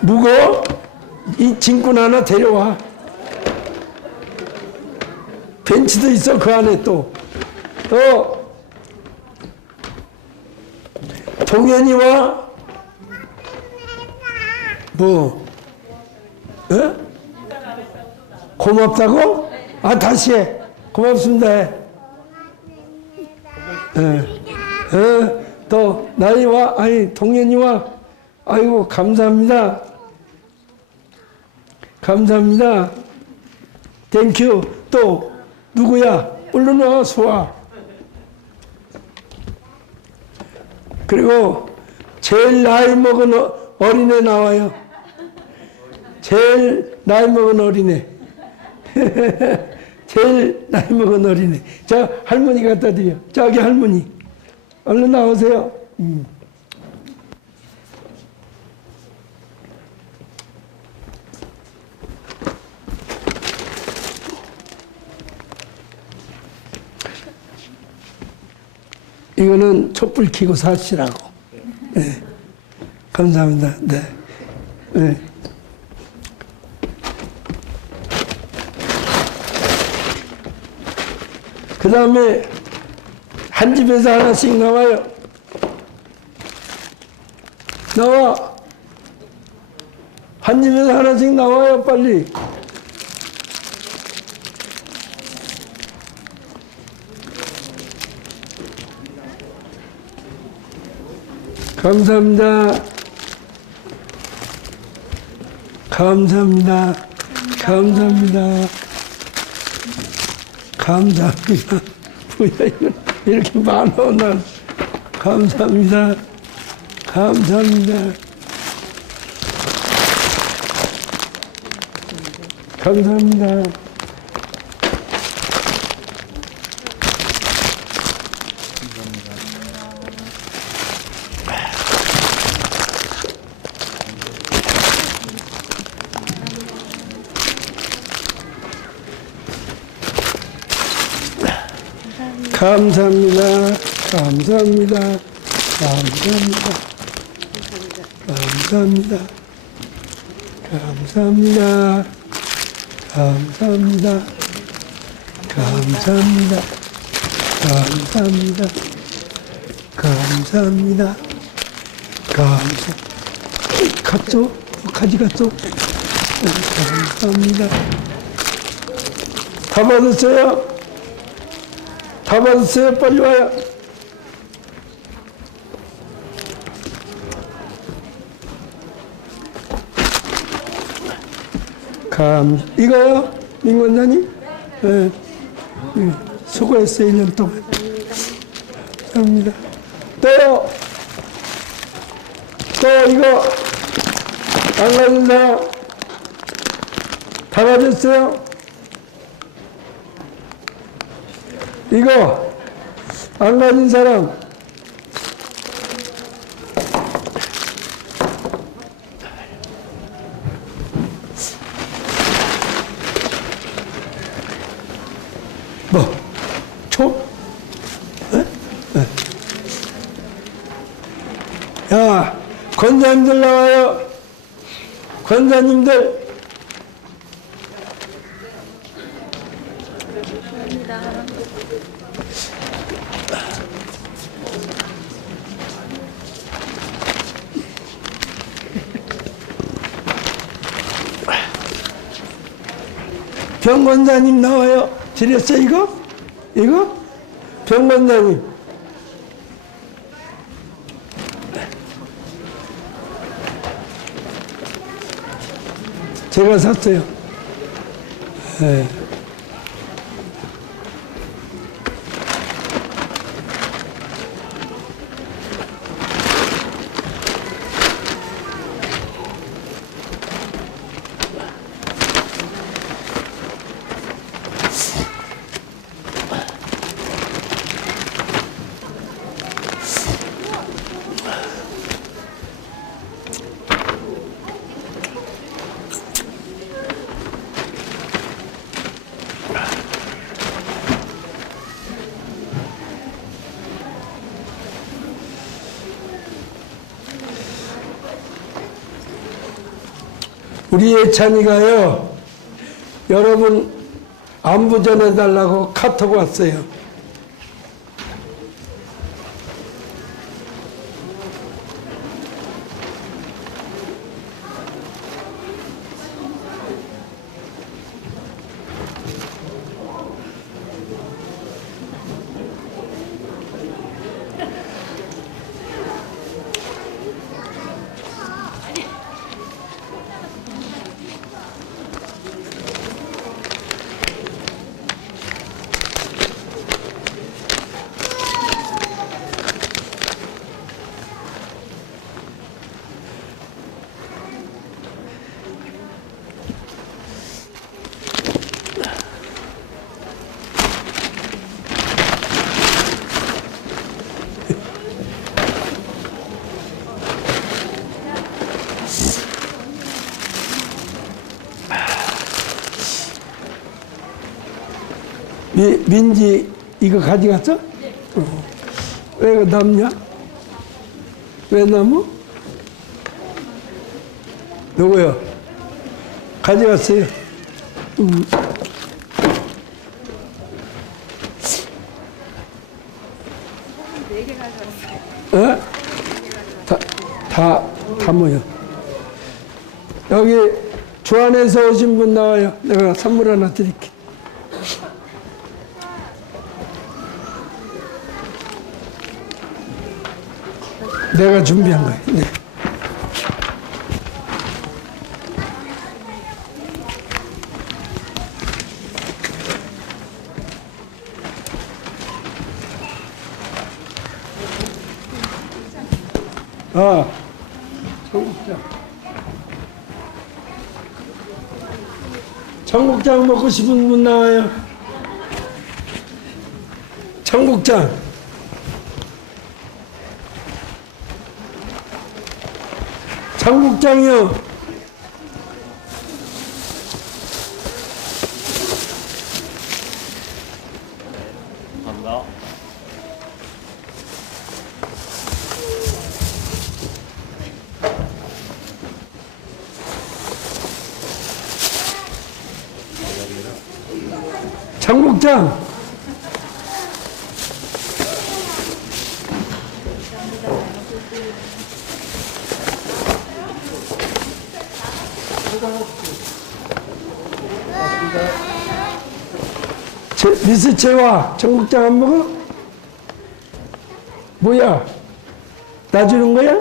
무거워? 이 짐꾼 하나 데려와. 벤츠도 있어, 그 안에 또. 동현이와, 뭐, 고맙다고? 아, 다시 해. 고맙습니다. 해. 또, 나이와, 아니, 동현이와, 아이고, 감사합니다. 감사합니다. 땡큐. 또, 누구야? 얼른 와, 수아. 그리고, 제일 나이 먹은 어린애 나와요. 제일 나이 먹은 어린애. 제일 나이 먹은 어린애. 저 할머니 갖다 드려. 저기 할머니. 얼른 나오세요. 이거는 촛불 켜고 사시라고. 네. 감사합니다. 네. 네. 그 다음에 한 집에서 하나씩 나와요. 나와. 한 집에서 하나씩 나와요, 빨리. 감사합니다. 감사합니다. 감사합니다. 감사합니다. 뭐야, 이거 이렇게 많아, 난. 감사합니다. 감사합니다. 감사합니다. 감사합니다. 감사합니다. 감사합니다. 감사합니다. 감사합니다. 감사합니다. 감사합니다. 감사합니다. 감사합니다. 감사. 갔죠? 가지 갔죠? 감사합니다. 다 받았어요? 다 받았어요? 빨리 와요. 이거요? 민 원장님? 네. 수고했어요, 1년 동안. 감사합니다. 또 이거, 안 가진 사람, 다 가졌어요? 이거, 안 가진 사람, 뭐, 야, 권사님들 나와요. 권사님들. 병권사님 나와요. 드렸어, 이거? 이거? 병권사님. 제가 샀어요. 네. 우리 예찬이가요, 여러분 안부 전해달라고 카톡 왔어요. 민지 이거 가져갔어? 왜 이거 남냐? 왜 남어? 누구요? 가져갔어요. 어? 다 모여. 여기 주안에서 오신 분 나와요. 내가 선물 하나 드릴게. 내가 준비한 거예요. 네. 아, 청국장. 청국장 먹고 싶은 분 나와요. 청국장. 청국장이요. 감사합니다. 청국장. 미스채와 청국장 안 먹어? 뭐야? 나 주는 거야?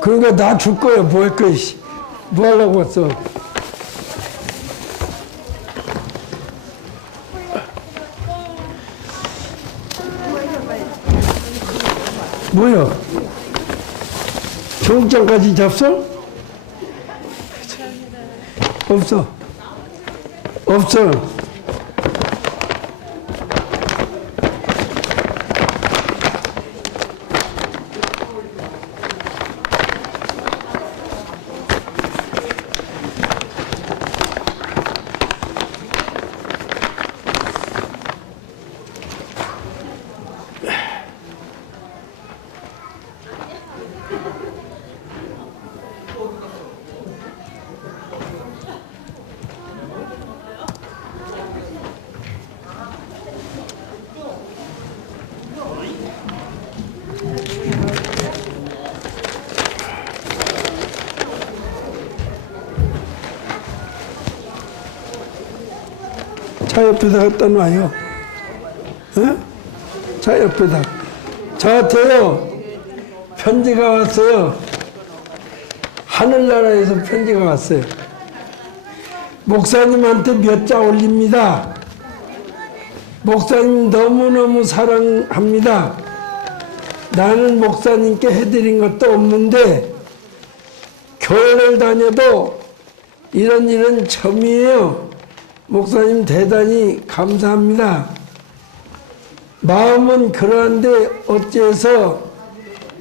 그러니까 나 줄 거야. 뭐 할 거야? 뭐 하려고 왔어? 뭐야? 청국장까지 잡숴? 없어. 없어. 차 옆에다 갖다 놔요. 어? 차 옆에다. 저한테요, 편지가 왔어요. 하늘나라에서 편지가 왔어요. 목사님한테 몇 자 올립니다. 목사님 너무너무 사랑합니다. 나는 목사님께 해드린 것도 없는데 교회를 다녀도 이런 처음이에요. 목사님 대단히 감사합니다. 마음은 그러한데 어째서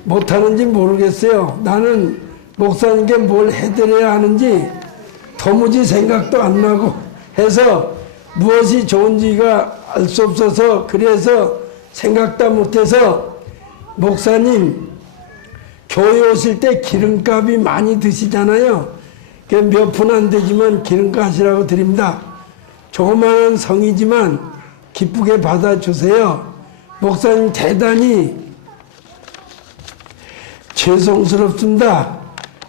못하는지 모르겠어요. 나는 목사님께 뭘 해드려야 하는지 도무지 생각도 안 나고 해서 무엇이 좋은지가 알 수 없어서 그래서 생각도 못해서 목사님 교회 오실 때 기름값이 많이 드시잖아요. 몇 푼 안 되지만 기름값이라고 드립니다. 조그마한 성이지만 기쁘게 받아주세요. 목사님 대단히 죄송스럽습니다.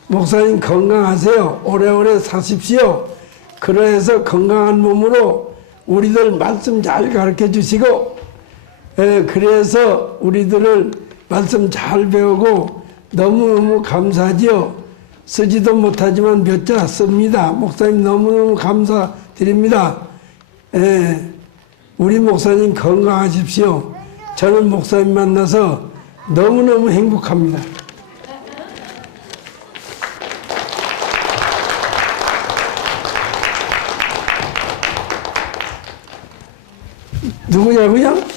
목사님 건강하세요. 오래오래 사십시오. 그래서 건강한 몸으로 우리들 말씀 잘 가르쳐 주시고, 그래서 우리들을 말씀 잘 배우고 너무너무 감사하지요. 쓰지도 못하지만 몇 자 씁니다. 목사님 너무너무 감사드립니다. 우리 목사님 건강하십시오. 저는 목사님 만나서 너무너무 행복합니다. 누구냐고요?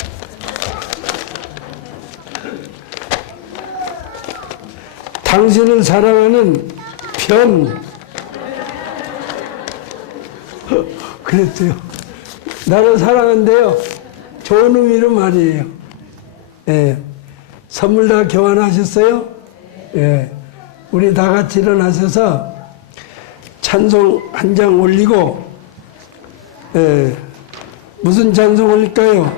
당신을 사랑하는 편. 그랬어요. 나를 사랑한대요. 좋은 의미로 말이에요. 선물 다 교환하셨어요? 우리 다 같이 일어나셔서 찬송 한 장 올리고, 무슨 찬송 올릴까요?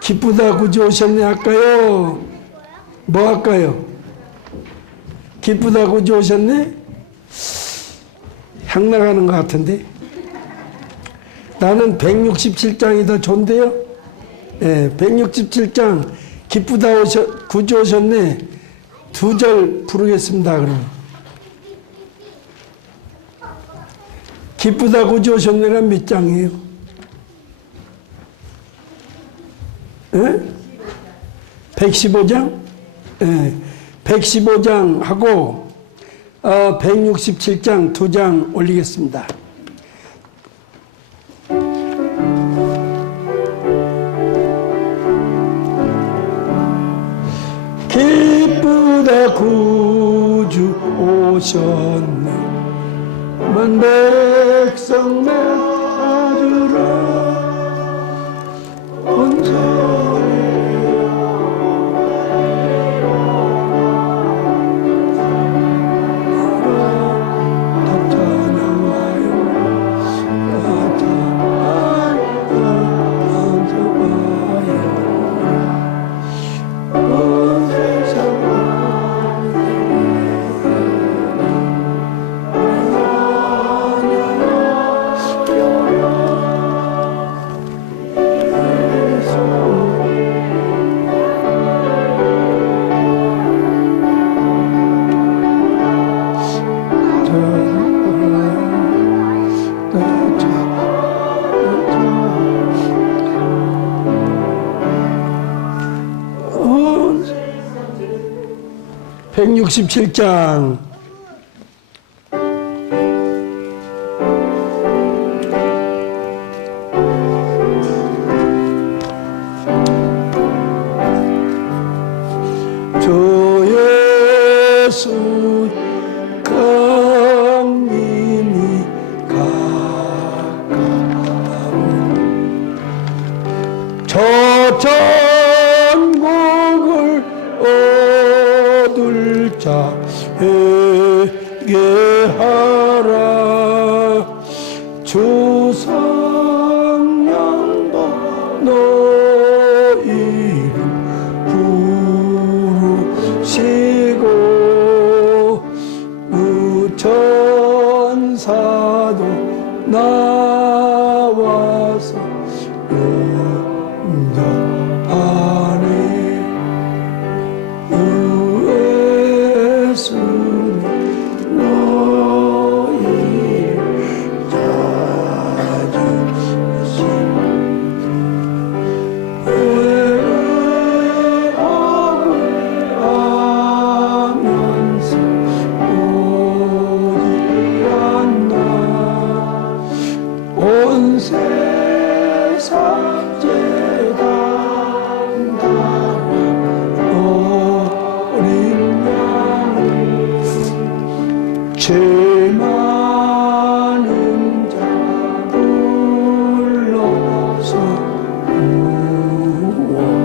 기쁘다 구주 오셨네 할까요? 뭐 할까요? 기쁘다 구주 오셨네? 향 나가는 것 같은데? 나는 167장이 더 좋은데요? 167장 기쁘다 구주 오셨네. 2절 부르겠습니다. 그럼 기쁘다 구주 오셨네가 몇 장이에요? 115장? 115장 하고 167장 2장 올리겠습니다. 기쁘다 구주 오셨네. 만 백성 맞으라. 온 세상에 (167장) 주 예수 강림이 가까운 저 천국을 얻을 자에게 하라. 주 성령도 너 이름 부르시고 그 천사도 나와서 응답하네. 예수는 너희 찾으신 회복을 하면서 오지 않나. 온 세상 재단단한 어린 죄 많은 자 불러서 구원하리.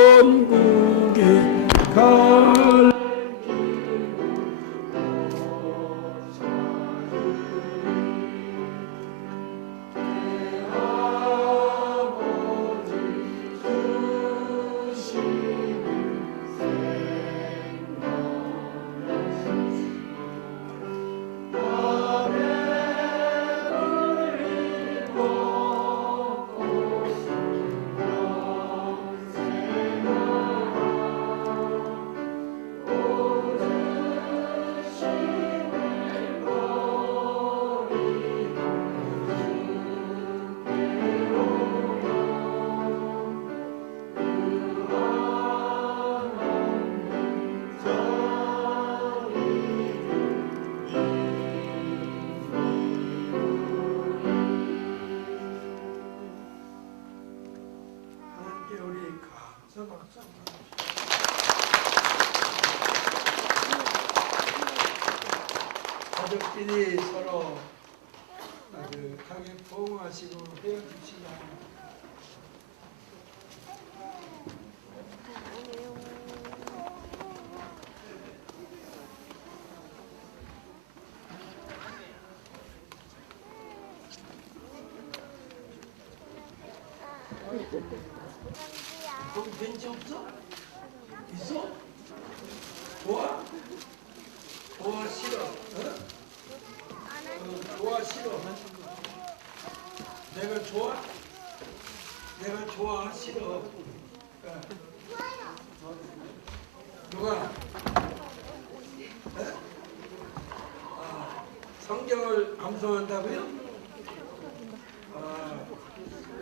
천국에 갈 하나님께 우리 감사 박수 가족끼리 서로 따뜻하게 포옹하시고 헤어지시기 바랍니다. 거기 벤치 없어? 있어? 좋아? 좋아 싫어? 좋아 싫어? 내가 좋아? 내가 좋아 싫어? 누가? 성경을 암송한다고요?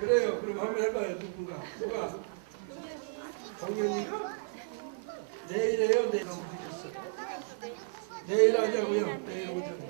그래요. 그럼 한번 해봐요. 누가? 동현이가? 내일 해요? 내일 하자고요. 내일 오전.